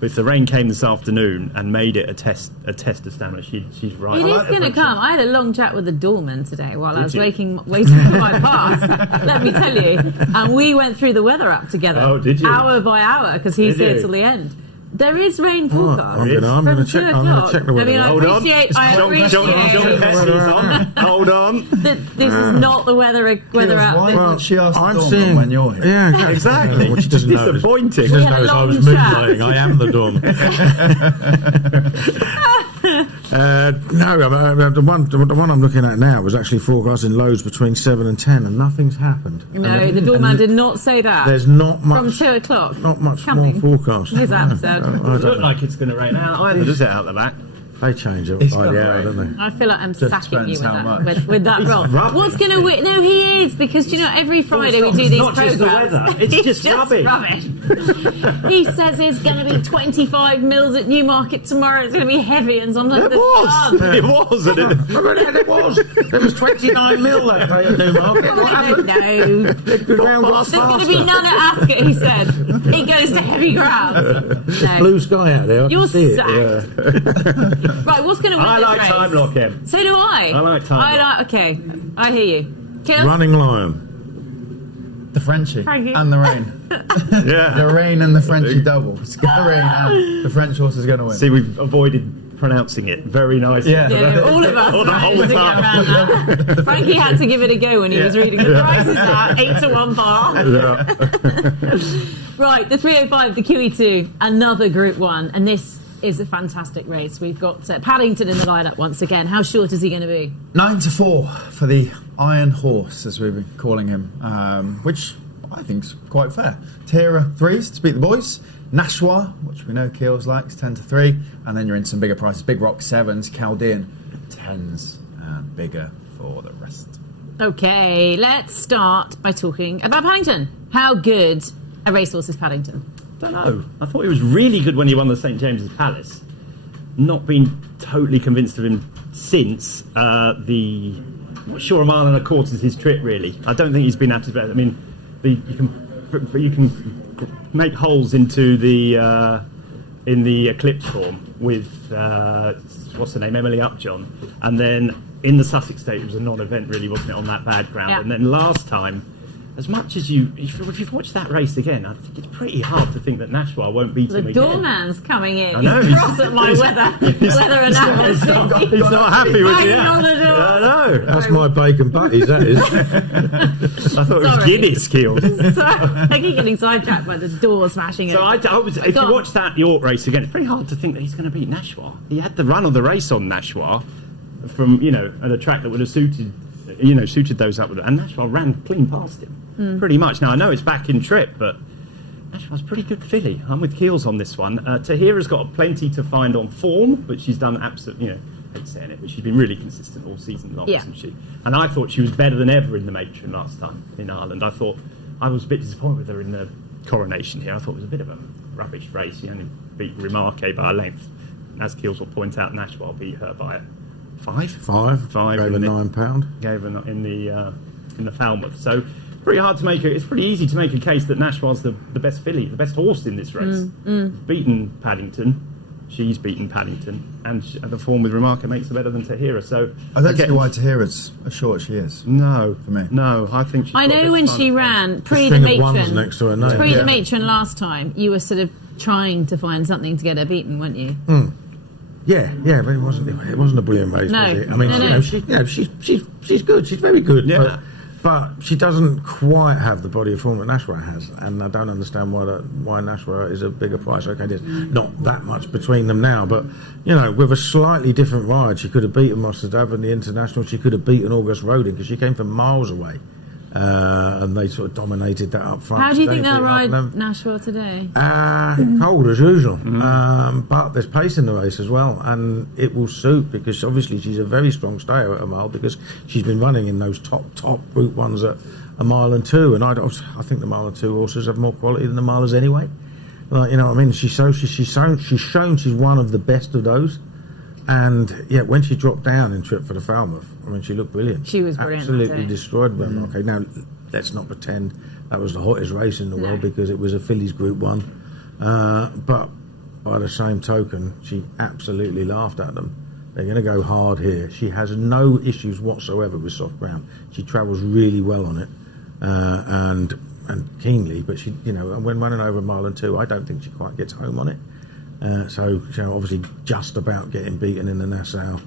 But if the rain came this afternoon and made it a test of stamina, she's right. It is going to come. I had a long chat with the doorman today while I was waiting for my pass. Let me tell you, and we went through the weather app together. Oh, did you? Hour by hour, because he's here till the end. There is rain forecast. I'm going to check the weather. Hold on. Hold on. This is not the weather app. Why didn't she ask the doorman when you're here? Yeah, exactly. Which doesn't disappointing. She doesn't notice I was moonlighting. I am the doorman. The one I'm looking at now was actually forecasting lows between 7 and 10, and nothing's happened. No, the doorman did not say that. There's not much. From 2 o'clock. Not much coming. more forecast. His app said. It doesn't look like it's going to rain out either, does it, out the back? They change it by the hour, don't they? I feel like I'm sacking you depends with that roll. What's going to win? No, he is, because every Friday we do these programmes. It's just rubbish. He says it's going to be 25 mils at Newmarket tomorrow. It's going to be heavy, and sometimes It was. It was. There was 29 mil that day at Newmarket. No. There's going to be none at Ascot, he said. It goes to heavy ground. No. Blue sky out there. You're sacked. Right, what's going to win I this like race? time lock him. So do I. I like time lock. Okay, I hear you. Kills? Running Lion. The Frenchie Frankie. and the rain. Yeah. The rain and the Frenchie double. It's going to rain and the French horse is going to win. See, we've avoided pronouncing it very nicely. Yeah. All of us All the managed whole to get time. around that. Frankie had to give it a go when he was reading the prices at 8 to 1 bar. Right, the 305, the QE2, another Group 1, and this is a fantastic race. We've got Paddington in the lineup once again. How short is he going to be? 9 to 4 for the Iron Horse, as we've been calling him, which I think is quite fair. Tira 3s to beat the boys. Nashua, which we know Keels likes, 10 to 3, and then you're in some bigger prices. Big Rock 7s, Chaldean 10s, and bigger for the rest. Okay, let's start by talking about Paddington. How good a racehorse is Paddington? I don't know. I thought he was really good when he won the St James's Palace. Not been totally convinced of him since. I'm not sure a mile and a quarter is his trip, really. I don't think he's been at his best. I mean, you can make holes into the in the Eclipse form with what's her name, Emily Upjohn, and then in the Sussex State it was a non-event, really, wasn't it, on that bad ground? Yeah. And then last time, as much as if you've watched that race again, I think it's pretty hard to think that Nashua won't beat him again. The doorman's coming in. I know. Cross at my weather analysis. He's not happy with banging on the door. I know. That's my bacon butties, that is. I thought it was Guinness, Keels. So I keep getting sidetracked by the door smashing. So if you watch that York race again, it's pretty hard to think that he's going to beat Nashua. He had the run of the race on Nashua from at a track that would have suited those up with it, and Nashua ran clean past him pretty much. Now I know it's back in trip, but Nashua's pretty good filly. I'm with Keels on this one. Tahira's got plenty to find on form, but she's done absolutely, I hate saying it, but she's been really consistent all season long, hasn't she? And I thought she was better than ever in the Matron last time in Ireland. I was a bit disappointed with her in the Coronation here. I thought it was a bit of a rubbish race. She only beat Remarque by a length. As Keels will point out, Nashua beat her by 5. Gave her £9. Gave her in the Falmouth. So pretty hard to make it's pretty easy to make a case that Nashua's the best filly, the best horse in this race. Beaten Paddington. She's beaten Paddington, and the form with Remarque makes her better than Tahira. So I don't see why Tahira's as short as she is. No, for me. No, I think she's I know when she ran pre the Matron last time, you were sort of trying to find something to get her beaten, weren't you? Yeah, but it wasn't a brilliant race, was it? I mean, she's good. She's very good. Yeah. But she doesn't quite have the body of form that Nashua has, and I don't understand why Nashua is a bigger price. Okay, there's not that much between them now, but with a slightly different ride, she could have beaten Mostadab in the International. She could have beaten August Rodin because she came from miles away, and they sort of dominated that up front. How do you think they'll ride Nashua today? Cold as usual, but there's pace in the race as well, and it will suit because obviously she's a very strong stayer at a mile because she's been running in those top Group 1s at a mile and 2, and I think the mile and 2 horses have more quality than the milers anyway. Like, what I mean? She's shown she's one of the best of those. And yeah, when she dropped down in Trip for the Falmouth, I mean, she looked brilliant. She was brilliant. Absolutely destroyed them. Okay, now let's not pretend that was the hottest race in the world, because it was a Fillies Group 1. But by the same token, she absolutely laughed at them. They're going to go hard here. She has no issues whatsoever with soft ground. She travels really well on it, and keenly. But she, when running over a mile and 2, I don't think she quite gets home on it. So obviously just about getting beaten in the Nassau,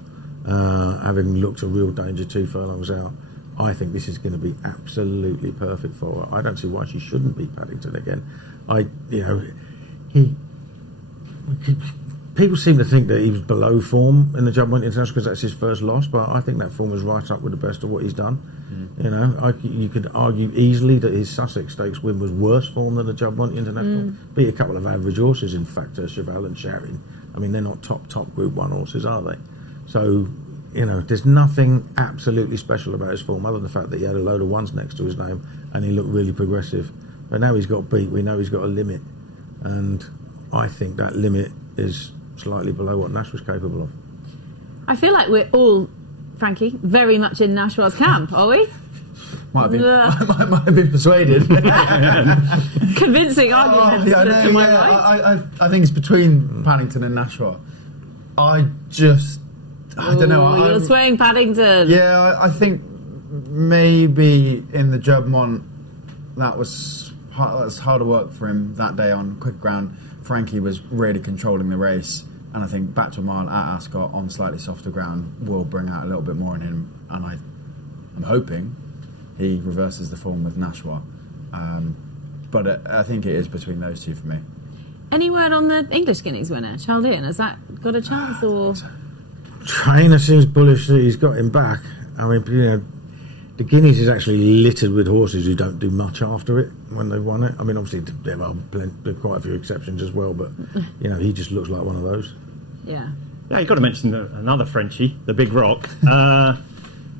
having looked a real danger 2 furlongs out. I think this is going to be absolutely perfect for her. I don't see why she shouldn't beat Paddington again. People seem to think that he was below form in the Jubilant International because that's his first loss, but I think that form was right up with the best of what he's done. You could argue easily that his Sussex Stakes win was worse form than the Jubilant International. Beat a couple of average horses, in fact, Cheval and Sharin. I mean, they're not top Group 1 horses, are they? So, there's nothing absolutely special about his form other than the fact that he had a load of ones next to his name and he looked really progressive. But now he's got beat, we know he's got a limit, and I think that limit is slightly below what Nash was capable of. I feel like we're all, Frankie, very much in Nashwa's camp, are we? Might have been persuaded. Convincing arguments to my right. I think it's between Paddington and Nashwa. I don't know. You're swaying Paddington. Yeah, I think maybe in the Jubilant that was harder work for him that day on quick ground. Frankie was really controlling the race, and I think back to a mile at Ascot on slightly softer ground will bring out a little bit more in him, and I'm hoping he reverses the form with Nashwa. But I think it is between those two for me. Any word on the English Guineas winner, Chaldean? Has that got a chance, or...? Trainer seems bullish that he's got him back. I mean, the Guineas is actually littered with horses who don't do much after it when they've won it. I mean, obviously there are quite a few exceptions as well, but he just looks like one of those. Yeah. Yeah, you've got to mention another Frenchie, the Big Rock.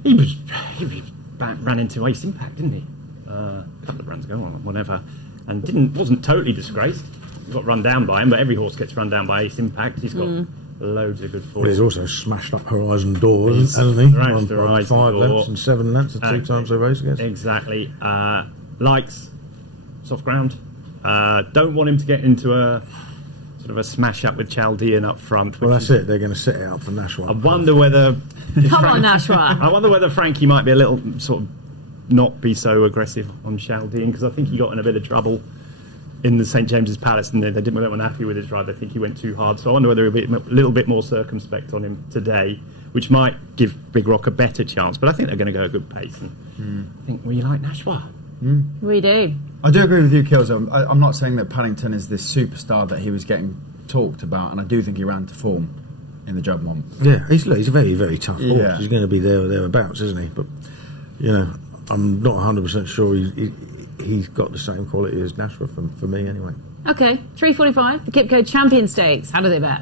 He ran into Ace Impact, didn't he? A couple of runs ago, or whatever, and wasn't totally disgraced. Got run down by him, but every horse gets run down by Ace Impact. He's got loads of good form. But he's also smashed up Horizon Doors, hasn't he? Thrashed Horizon 5 Door. lengths and 7 lengths and 2 times the race against. Exactly. Likes soft ground. Don't want him to get into a sort of a smash up with Chaldean up front. Well, that's it. They're going to set it up for Nashwa. I wonder whether... Come on, Nashwa. I wonder whether Frankie might be a little sort of not be so aggressive on Chaldean, because I think he got in a bit of trouble in the St James's Palace, and they weren't happy with his ride. I think he went too hard. So I wonder whether he'll be a little bit more circumspect on him today, which might give Big Rock a better chance. But I think they're going to go a good pace. And I think we like Nashwa. We do. I do agree with you, Kills. I'm not saying that Paddington is this superstar that he was getting talked about, and I do think he ran to form in the Jubilant. Yeah, he's a very, very tough horse. Yeah. He's going to be there or thereabouts, isn't he? But, I'm not 100% sure he's got the same quality as Nashwa for me anyway. Okay, 3:45, the Qipco Champion Stakes. How do they bet?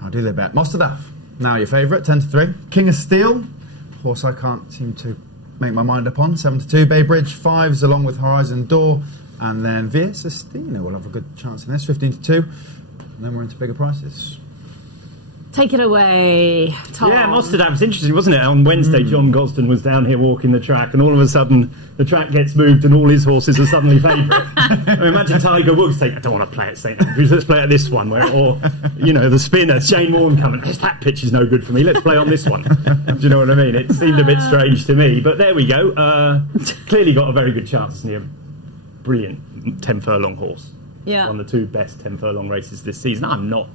How do they bet? Mostadaf, now your favourite, 10-3. King of Steel, horse I can't seem to make my mind up on, 7-2. Bay Bridge, 5s along with Horizon Door. And then Via Sistina will have a good chance in this, 15-2. And then we're into bigger prices. Take it away, Tom. Yeah, Mostadaf was interesting, wasn't it? On Wednesday, John Gosden was down here walking the track, and all of a sudden the track gets moved and all his horses are suddenly favourite. I mean, imagine Tiger Woods saying, I don't want to play at St Andrews, let's play at this one. Or the spinner, Shane Warne coming, that pitch is no good for me, let's play on this one. Do you know what I mean? It seemed a bit strange to me, but there we go. Clearly got a very good chance, isn't he? A brilliant 10 furlong horse. Yeah. Won the 2 best 10 furlong races this season. I'm not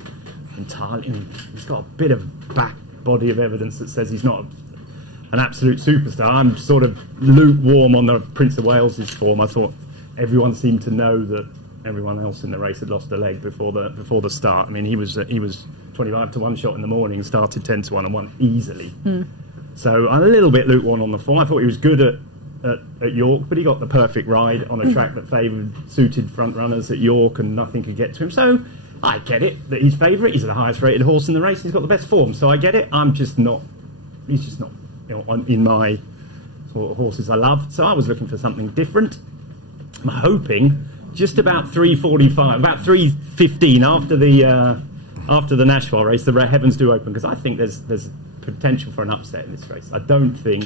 entirely... He's got a bit of back body of evidence that says he's not an absolute superstar. I'm sort of lukewarm on the Prince of Wales's form. I thought everyone seemed to know that everyone else in the race had lost a leg before the start. I mean, he was 25 to 1 shot in the morning, started 10 to 1 and won easily. So I'm a little bit lukewarm on the form. I thought he was good at York, but he got the perfect ride on a track that suited front runners at York, and nothing could get to him. So I get it that he's favourite. He's the highest rated horse in the race. He's got the best form, so I get it. He's just not in my sort of horses I love. So I was looking for something different. I'm hoping just about 3:45, about 3:15 after after the Nashville race, the heavens do open, because I think there's potential for an upset in this race. I don't think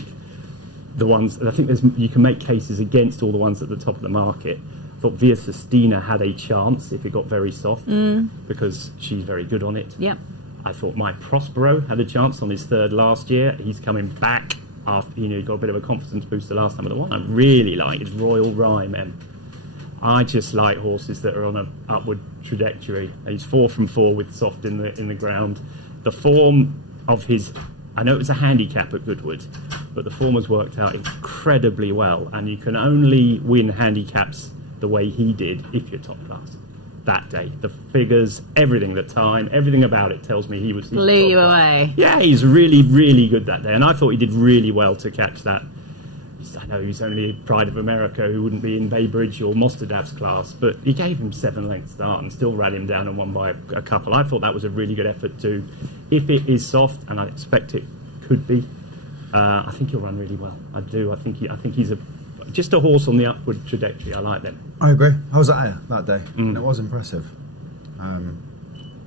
you can make cases against all the ones at the top of the market. I thought Via Sestina had a chance if it got very soft, because she's very good on it. Yep. I thought My Prospero had a chance on his third last year. He's coming back after, he got a bit of a confidence booster last time. But the one I really like is Royal Rhyme. I just like horses that are on an upward trajectory. He's 4 from 4 with soft in the ground. The form of his, I know it was a handicap at Goodwood, but the form has worked out incredibly well. And you can only win handicaps the way he did if you're top class. That day, the figures, everything, the time, everything about it tells me he was blew you away. Yeah, he's really, really good that day, and I thought he did really well to catch that. I know he's only Pride of America, who wouldn't be in Baybridge or Mostadav's class, but he gave him 7-length start and still ran him down and won by a couple. I thought that was a really good effort too. If it is soft, and I expect it could be, I think he'll run really well. I do. I think he's just a horse on the upward trajectory. I like them. I agree. I was at that day, and it was impressive.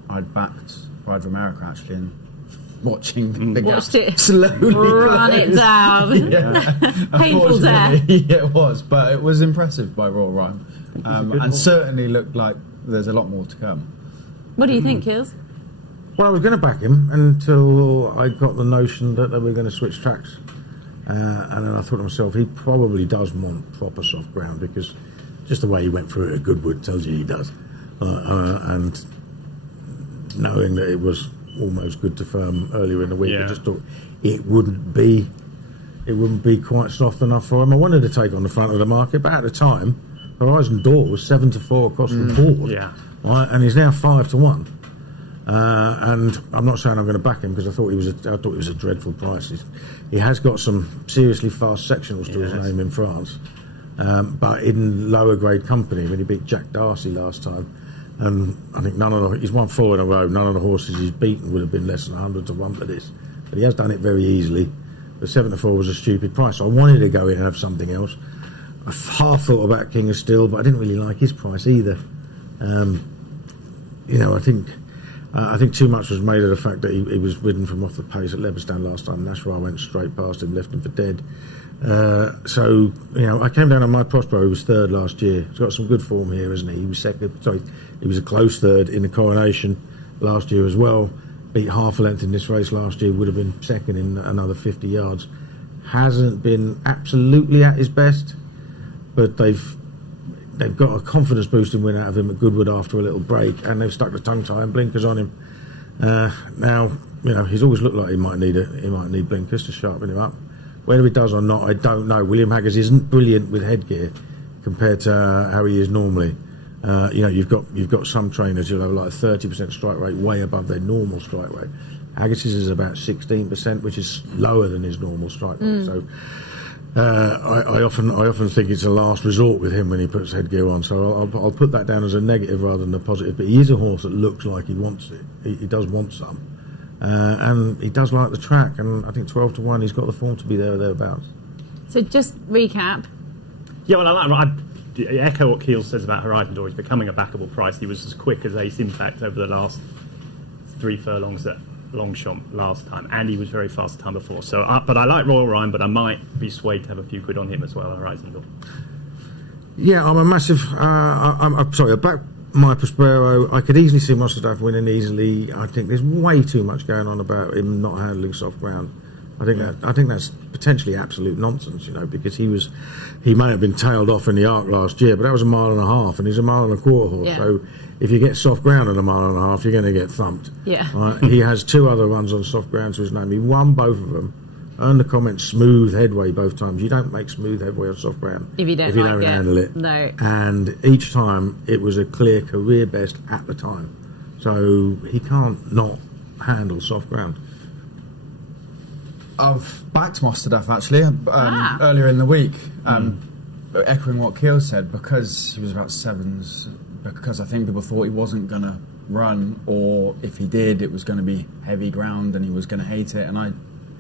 I'd backed Pride of America actually, and watching the gap it slowly run it down. Painful death. Yeah, it was, but it was impressive by Royal Rhyme, and certainly looked like there's a lot more to come. What do you think, Kills? Well, I was going to back him until I got the notion that they were going to switch tracks. And then I thought to myself, he probably does want proper soft ground, because just the way he went through it at Goodwood tells you he does. And knowing that it was almost good to firm earlier in the week, I just thought it wouldn't be quite soft enough for him. I wanted to take on the front of the market, but at the time, Horizon Door was 7-4 across the board. Yeah. Right, and he's now 5-1. And I'm not saying I'm going to back him, because I thought he was a dreadful price. He has got some seriously fast sectionals to his name in France, but in lower grade company. When he beat Jack Darcy last time, and I think he's won 4 in a row. None of the horses he's beaten would have been less than 100 to 1 for this, but he has done it very easily. But 7-4 was a stupid price. So I wanted to go in and have something else. I half thought about King of Steel, but I didn't really like his price either. I think too much was made of the fact that he was ridden from off the pace at Leopardstown last time. Nashville went straight past him, left him for dead. So I came down on My Prospero, who was third last year. He's got some good form here, isn't he? He was second. Sorry, he was a close third in the Coronation last year as well. Beat half a length in this race last year. Would have been second in another 50 yards. Hasn't been absolutely at his best, but they've got a confidence boosting win out of him at Goodwood after a little break, and they've stuck the tongue tie and blinkers on him. Now, he's always looked like he might need blinkers to sharpen him up. Whether he does or not, I don't know. William Haggis isn't brilliant with headgear compared to how he is normally. You've got some trainers who have like a 30% strike rate, way above their normal strike rate. Haggis's is about 16%, which is lower than his normal strike rate. So I often think it's a last resort with him when he puts headgear on. So I'll put that down as a negative rather than a positive. But he is a horse that looks like he wants it. He does want some, and he does like the track. And I think 12-1, he's got the form to be there or thereabouts. So just recap. Yeah, well, I echo what Keel says about Horizon Door. He's becoming a backable price. He was as quick as Ace Impact over the last 3 furlongs at Longchamp last time, and he was very fast the time before. So, but I like Royal Rhyme, but I might be swayed to have a few quid on him as well. Horizon Door. Yeah, I'm a massive. I'm sorry. I back My Prospero. I could easily see Mostadaf winning easily. I think there's way too much going on about him not handling soft ground. I think that's potentially absolute nonsense, because he may have been tailed off in the Arc last year, but that was 1.5 miles, and he's 1.25 miles horse. Yeah. So if you get soft ground at 1.5 miles, you're going to get thumped. Yeah. Right? He has 2 other runs on soft ground to his name. He won both of them. Earned the comment smooth headway both times. You don't make smooth headway on soft ground if you don't handle it. No. And each time it was a clear career best at the time. So he can't not handle soft ground. I've backed Mostadaf actually earlier in the week, echoing what Keel said, because he was about 7s, because I think people thought he wasn't going to run, or if he did, it was going to be heavy ground and he was going to hate it. And I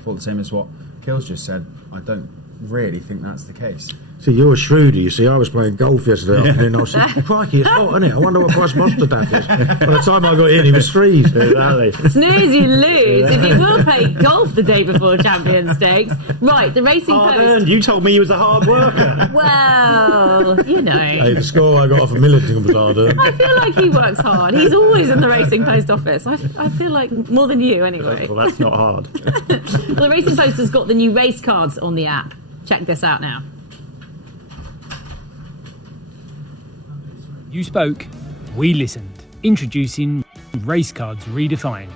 thought the same as what Keel's just said. I don't really think that's the case. See, you're a shrewder, you see. I was playing golf yesterday afternoon, and I was thinking, crikey, it's hot, isn't it? I wonder what price Monster Daff is. By the time I got in, he was freeze. Exactly. Snooze, you lose. If you will play golf the day before Champions Stakes. Right, the Racing Hard Post. earned. You told me you was a hard worker. Well, you know. Hey, the score I got off of Millington was harder. I feel like he works hard. He's always in the Racing Post office. I feel like more than you, anyway. Well, that's not hard. Well, the Racing Post has got the new race cards on the app. Check this out now. You spoke, we listened. Introducing Race Cards Redefined.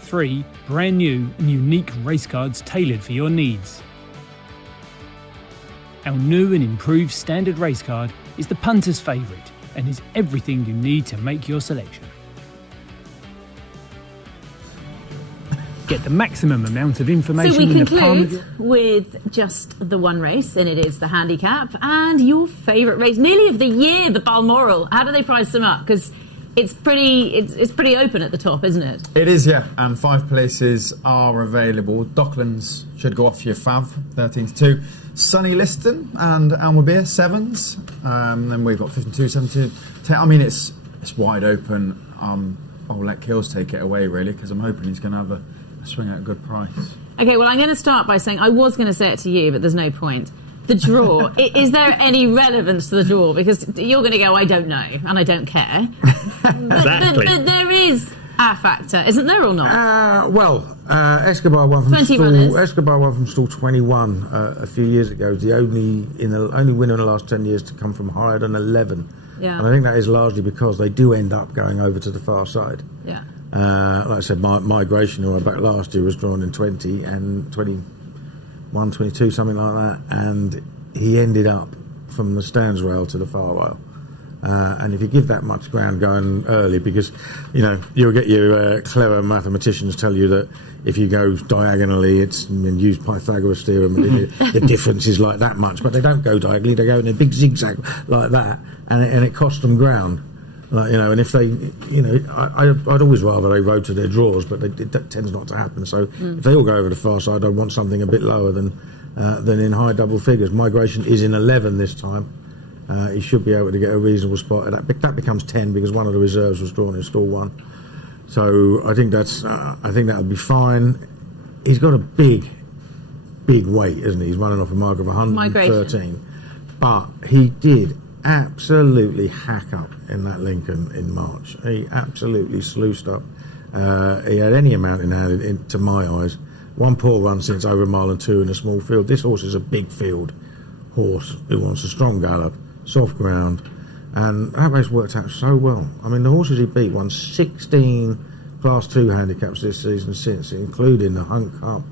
3 brand new and unique race cards tailored for your needs. Our new and improved standard race card is the punter's favourite and is everything you need to make your selection. Get the maximum amount of information So we in the palm of conclude with just the one race, and it is the handicap. And your favourite race, nearly of the year, the Balmoral. How do they price them up? Because it's pretty open at the top, isn't it? It is, yeah. And 5 places are available. Docklands should go off your fav, 13-2. Sunny Liston and Almabeer, 7s. Then we've got 52, 72, 10. I mean, it's wide open. I'll let Kills take it away, really, because I'm hoping he's going to have a swing at a good price. Okay, well, I'm going to start by saying I was going to say it to you, but there's no point. The draw. Is there any relevance to the draw? Because you're going to go, I don't know, and I don't care. Exactly. But there is a factor, isn't there, or not? Escobar won from 20 runners. Escobar won from stall 21 a few years ago. The only winner in the last 10 years to come from higher than 11. Yeah. And I think that is largely because they do end up going over to the far side. Yeah. Like I said, Migration, who I backed last year, was drawn in 20 and 21, 22, something like that, and he ended up from the stands rail to the far rail. And if you give that much ground going early, because you'll get your clever mathematicians tell you that if you go diagonally, use Pythagoras theorem, the difference is like that much, but they don't go diagonally; they go in a big zigzag like that, and it costs them ground. And if they, I'd always rather they rode to their draws, but that tends not to happen. So if they all go over the far side, I want something a bit lower than in high double figures. Migration is in 11 this time. He should be able to get a reasonable spot. That becomes 10 because one of the reserves was drawn in stall 1. So I think that'll be fine. He's got a big weight, isn't he? He's running off a mark of 113. But he did absolutely hack up in that Lincoln in March. He absolutely sluiced up. He had any amount in hand, to my eyes. One poor run since over a mile and 2 in a small field. This horse is a big field horse who wants a strong gallop, soft ground, and that race worked out so well. I mean, the horses he beat won 16 Class 2 handicaps this season since, including the Hunt Cup,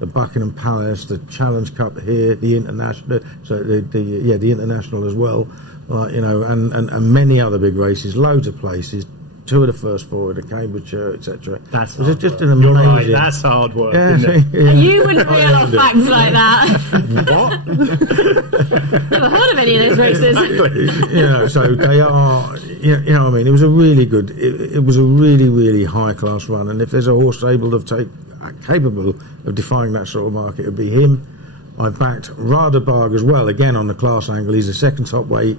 the Buckingham Palace, the Challenge Cup here, the International, the International as well. And many other big races, loads of places, 2 of the first 4 of the Cambridgeshire, etc. That's just an amazing. You're right, that's hard work, isn't it? Yeah. You wouldn't reel off facts like that. What? Never heard of any of those races. Exactly. So they are. I mean, it was a really good. It was a really, really high class run, and if there's a horse capable of defying that sort of market, it would be him. I backed Radeberg as well, again on the class angle. He's the second top weight.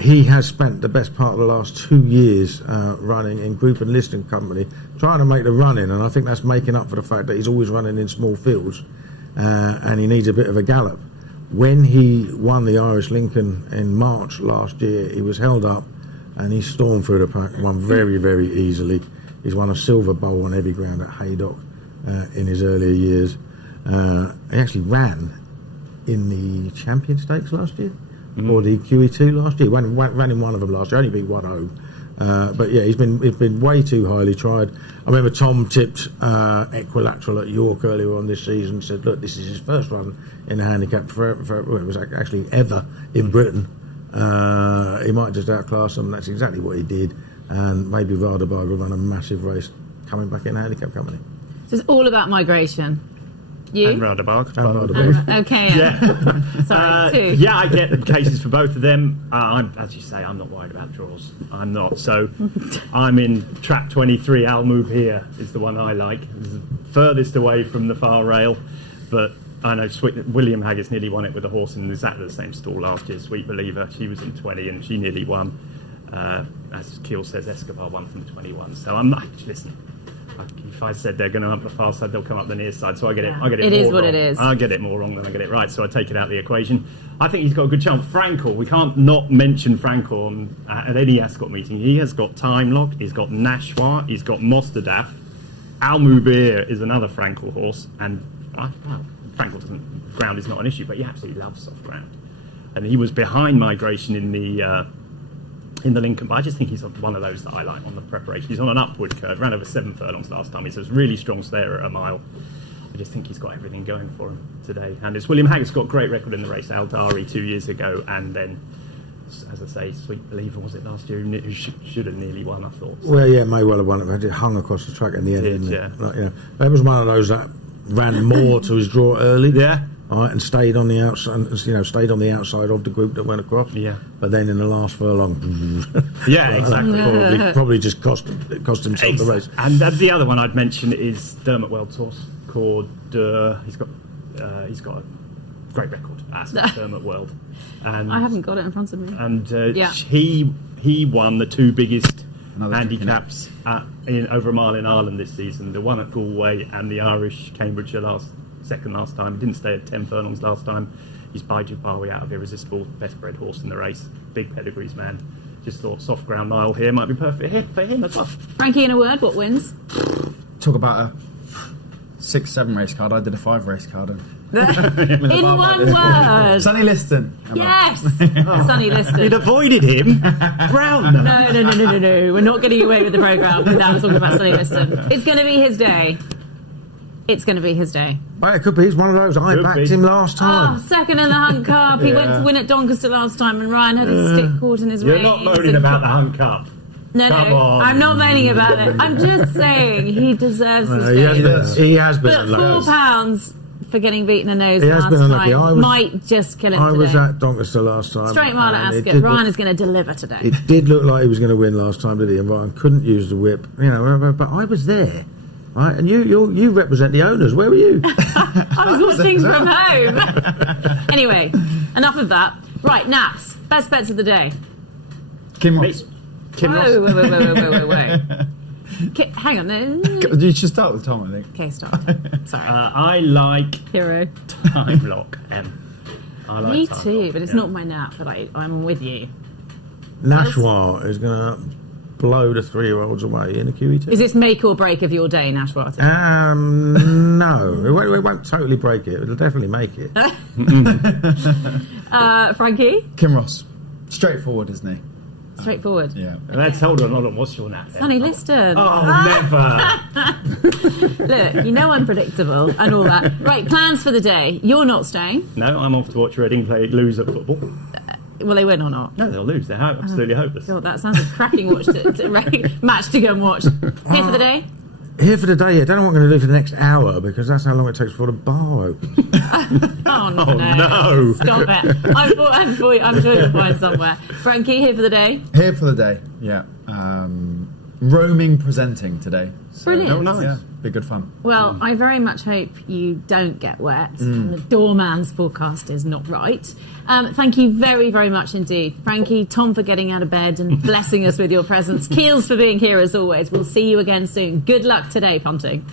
He has spent the best part of the last 2 years running in group and listing company, trying to make the run in, and I think that's making up for the fact that he's always running in small fields, and he needs a bit of a gallop. When he won the Irish Lincoln in March last year, he was held up, and he stormed through the pack, won very, very easily. He's won a silver bowl on heavy ground at Haydock in his earlier years. He actually ran in the Champion Stakes last year, or the QE2 last year. Ran in one of them last year, only beat 1-0. But yeah, he's been way too highly tried. I remember Tom tipped Equilateral at York earlier on this season. Said, look, this is his first run in a handicap well, it was actually ever in Britain. He might just outclass them. That's exactly what he did. And maybe Radeberg will run a massive race coming back in a handicap company. So it's all about migration. You? And Radeberg. Okay. Yeah. Sorry, 2. Yeah, I get the cases for both of them. As you say, I'm not worried about draws. I'm not. So I'm in trap 23. Al Move here is the one I like. It's the furthest away from the far rail, but I know William Haggas nearly won it with a horse in exactly the same stall last year, Sweet Believer. She was in 20 and she nearly won. As Keel says, Escobar won from 21. So I'm not, listen, if I said they're going to up the far side, they'll come up the near side. So I get it. I get it. It more is what wrong. it is. I get it more wrong than I get it right. So I take it out of the equation. I think he's got a good chance. Frankel, we can't not mention Frankel at any Ascot meeting. He has got Time Lock. He's got Nashwa. He's got Mostadaf. Almubir is another Frankel horse, and Frankel ground is not an issue, but he absolutely loves soft ground. And he was behind Migration in the Lincoln, but I just think he's one of those that I like on the preparation. He's on an upward curve, ran over 7 furlongs last time. He's a really strong stayer at a mile. I just think he's got everything going for him today. And it's William Haggas got a great record in the race, Aldari 2 years ago, and then, as I say, Sweet Believer, was it last year, who should have nearly won, I thought. So. Well, yeah, may well have won it. It hung across the track in the end, didn't it? Yeah. Like, it was one of those that ran more to his draw early. Yeah. Right, and stayed on the outside. Stayed on the outside of the group that went across. Yeah. But then in the last furlong, yeah, exactly. Probably just cost himself the race. And the other one I'd mention is Dermot Weld's horse called. He's got a great record. Dermot Weld. And I haven't got it in front of me. And he won the 2 biggest handicaps over a mile in Ireland this season. The one at Galway and the Irish Cambridgeshire second last time. He didn't stay at 10 furlongs last time. He's by Jubawi out of Irresistible, best bred horse in the race. Big pedigrees, man. Just thought soft ground mile here might be perfect for him as well. Frankie, in a word, what wins? Talk about a 6-7 race card. I did a 5 race card. In one word. Sonny Liston. Yes. Sonny Liston. You'd avoided him. Brown. No. We're not getting away with the programme without talking about Sonny Liston. It's going to be his day. It's going to be his day. Well, it could be. He's one of those. I backed him last time. Second in the Hunt Cup. He went to win at Doncaster last time, and Ryan had his stick caught in his You're reins. not moaning about the Hunt Cup. No, I'm not moaning about it. I'm just saying he deserves his day. He has been But £4 for getting beaten a nose he has last been unlucky. time might just kill him I today. was at Doncaster last time. Straight mile at Ascot. Ryan is going to deliver today. It did look like he was going to win last time, did he? And Ryan couldn't use the whip, but I was there. Right, and you represent the owners. Where were you? I was watching from home. Anyway, enough of that. Right, naps. Best bets of the day. Kim Ross. Wait. Hang on. You should start with Tom, I think. Okay, stop. Sorry. I like Hero. Time Lock. I like Me Time too, Lock, but it's not my nap. But I'm with you. Nashwa is going to blow the 3-year-olds away in the QE2. Is this make or break of your day, Nashwa? No, it won't totally break it. It'll definitely make it. Frankie? Kim Ross. Straightforward, isn't he? Straightforward. Yeah. Let's hold on. What's your nap then? Sonny Liston. Never. Look, unpredictable and all that. Right, plans for the day. You're not staying. No, I'm off to watch Reading lose at football. Will they win or not? No, they'll lose. They're absolutely hopeless. God, that sounds a cracking match to go and watch. Here for the day? Here for the day, I don't know what I'm going to do for the next hour because that's how long it takes before the bar opens. Oh no. Stop it. I'm sure you'll find somewhere. Frankie, here for the day? Here for the day, yeah. Roaming presenting today. So, Brilliant. Oh, nice. Yeah, be good fun. Well, I very much hope you don't get wet and the doorman's forecast is not right. Thank you very, very much indeed. Frankie, Tom for getting out of bed and blessing us with your presence. Keels for being here as always. We'll see you again soon. Good luck today, punting.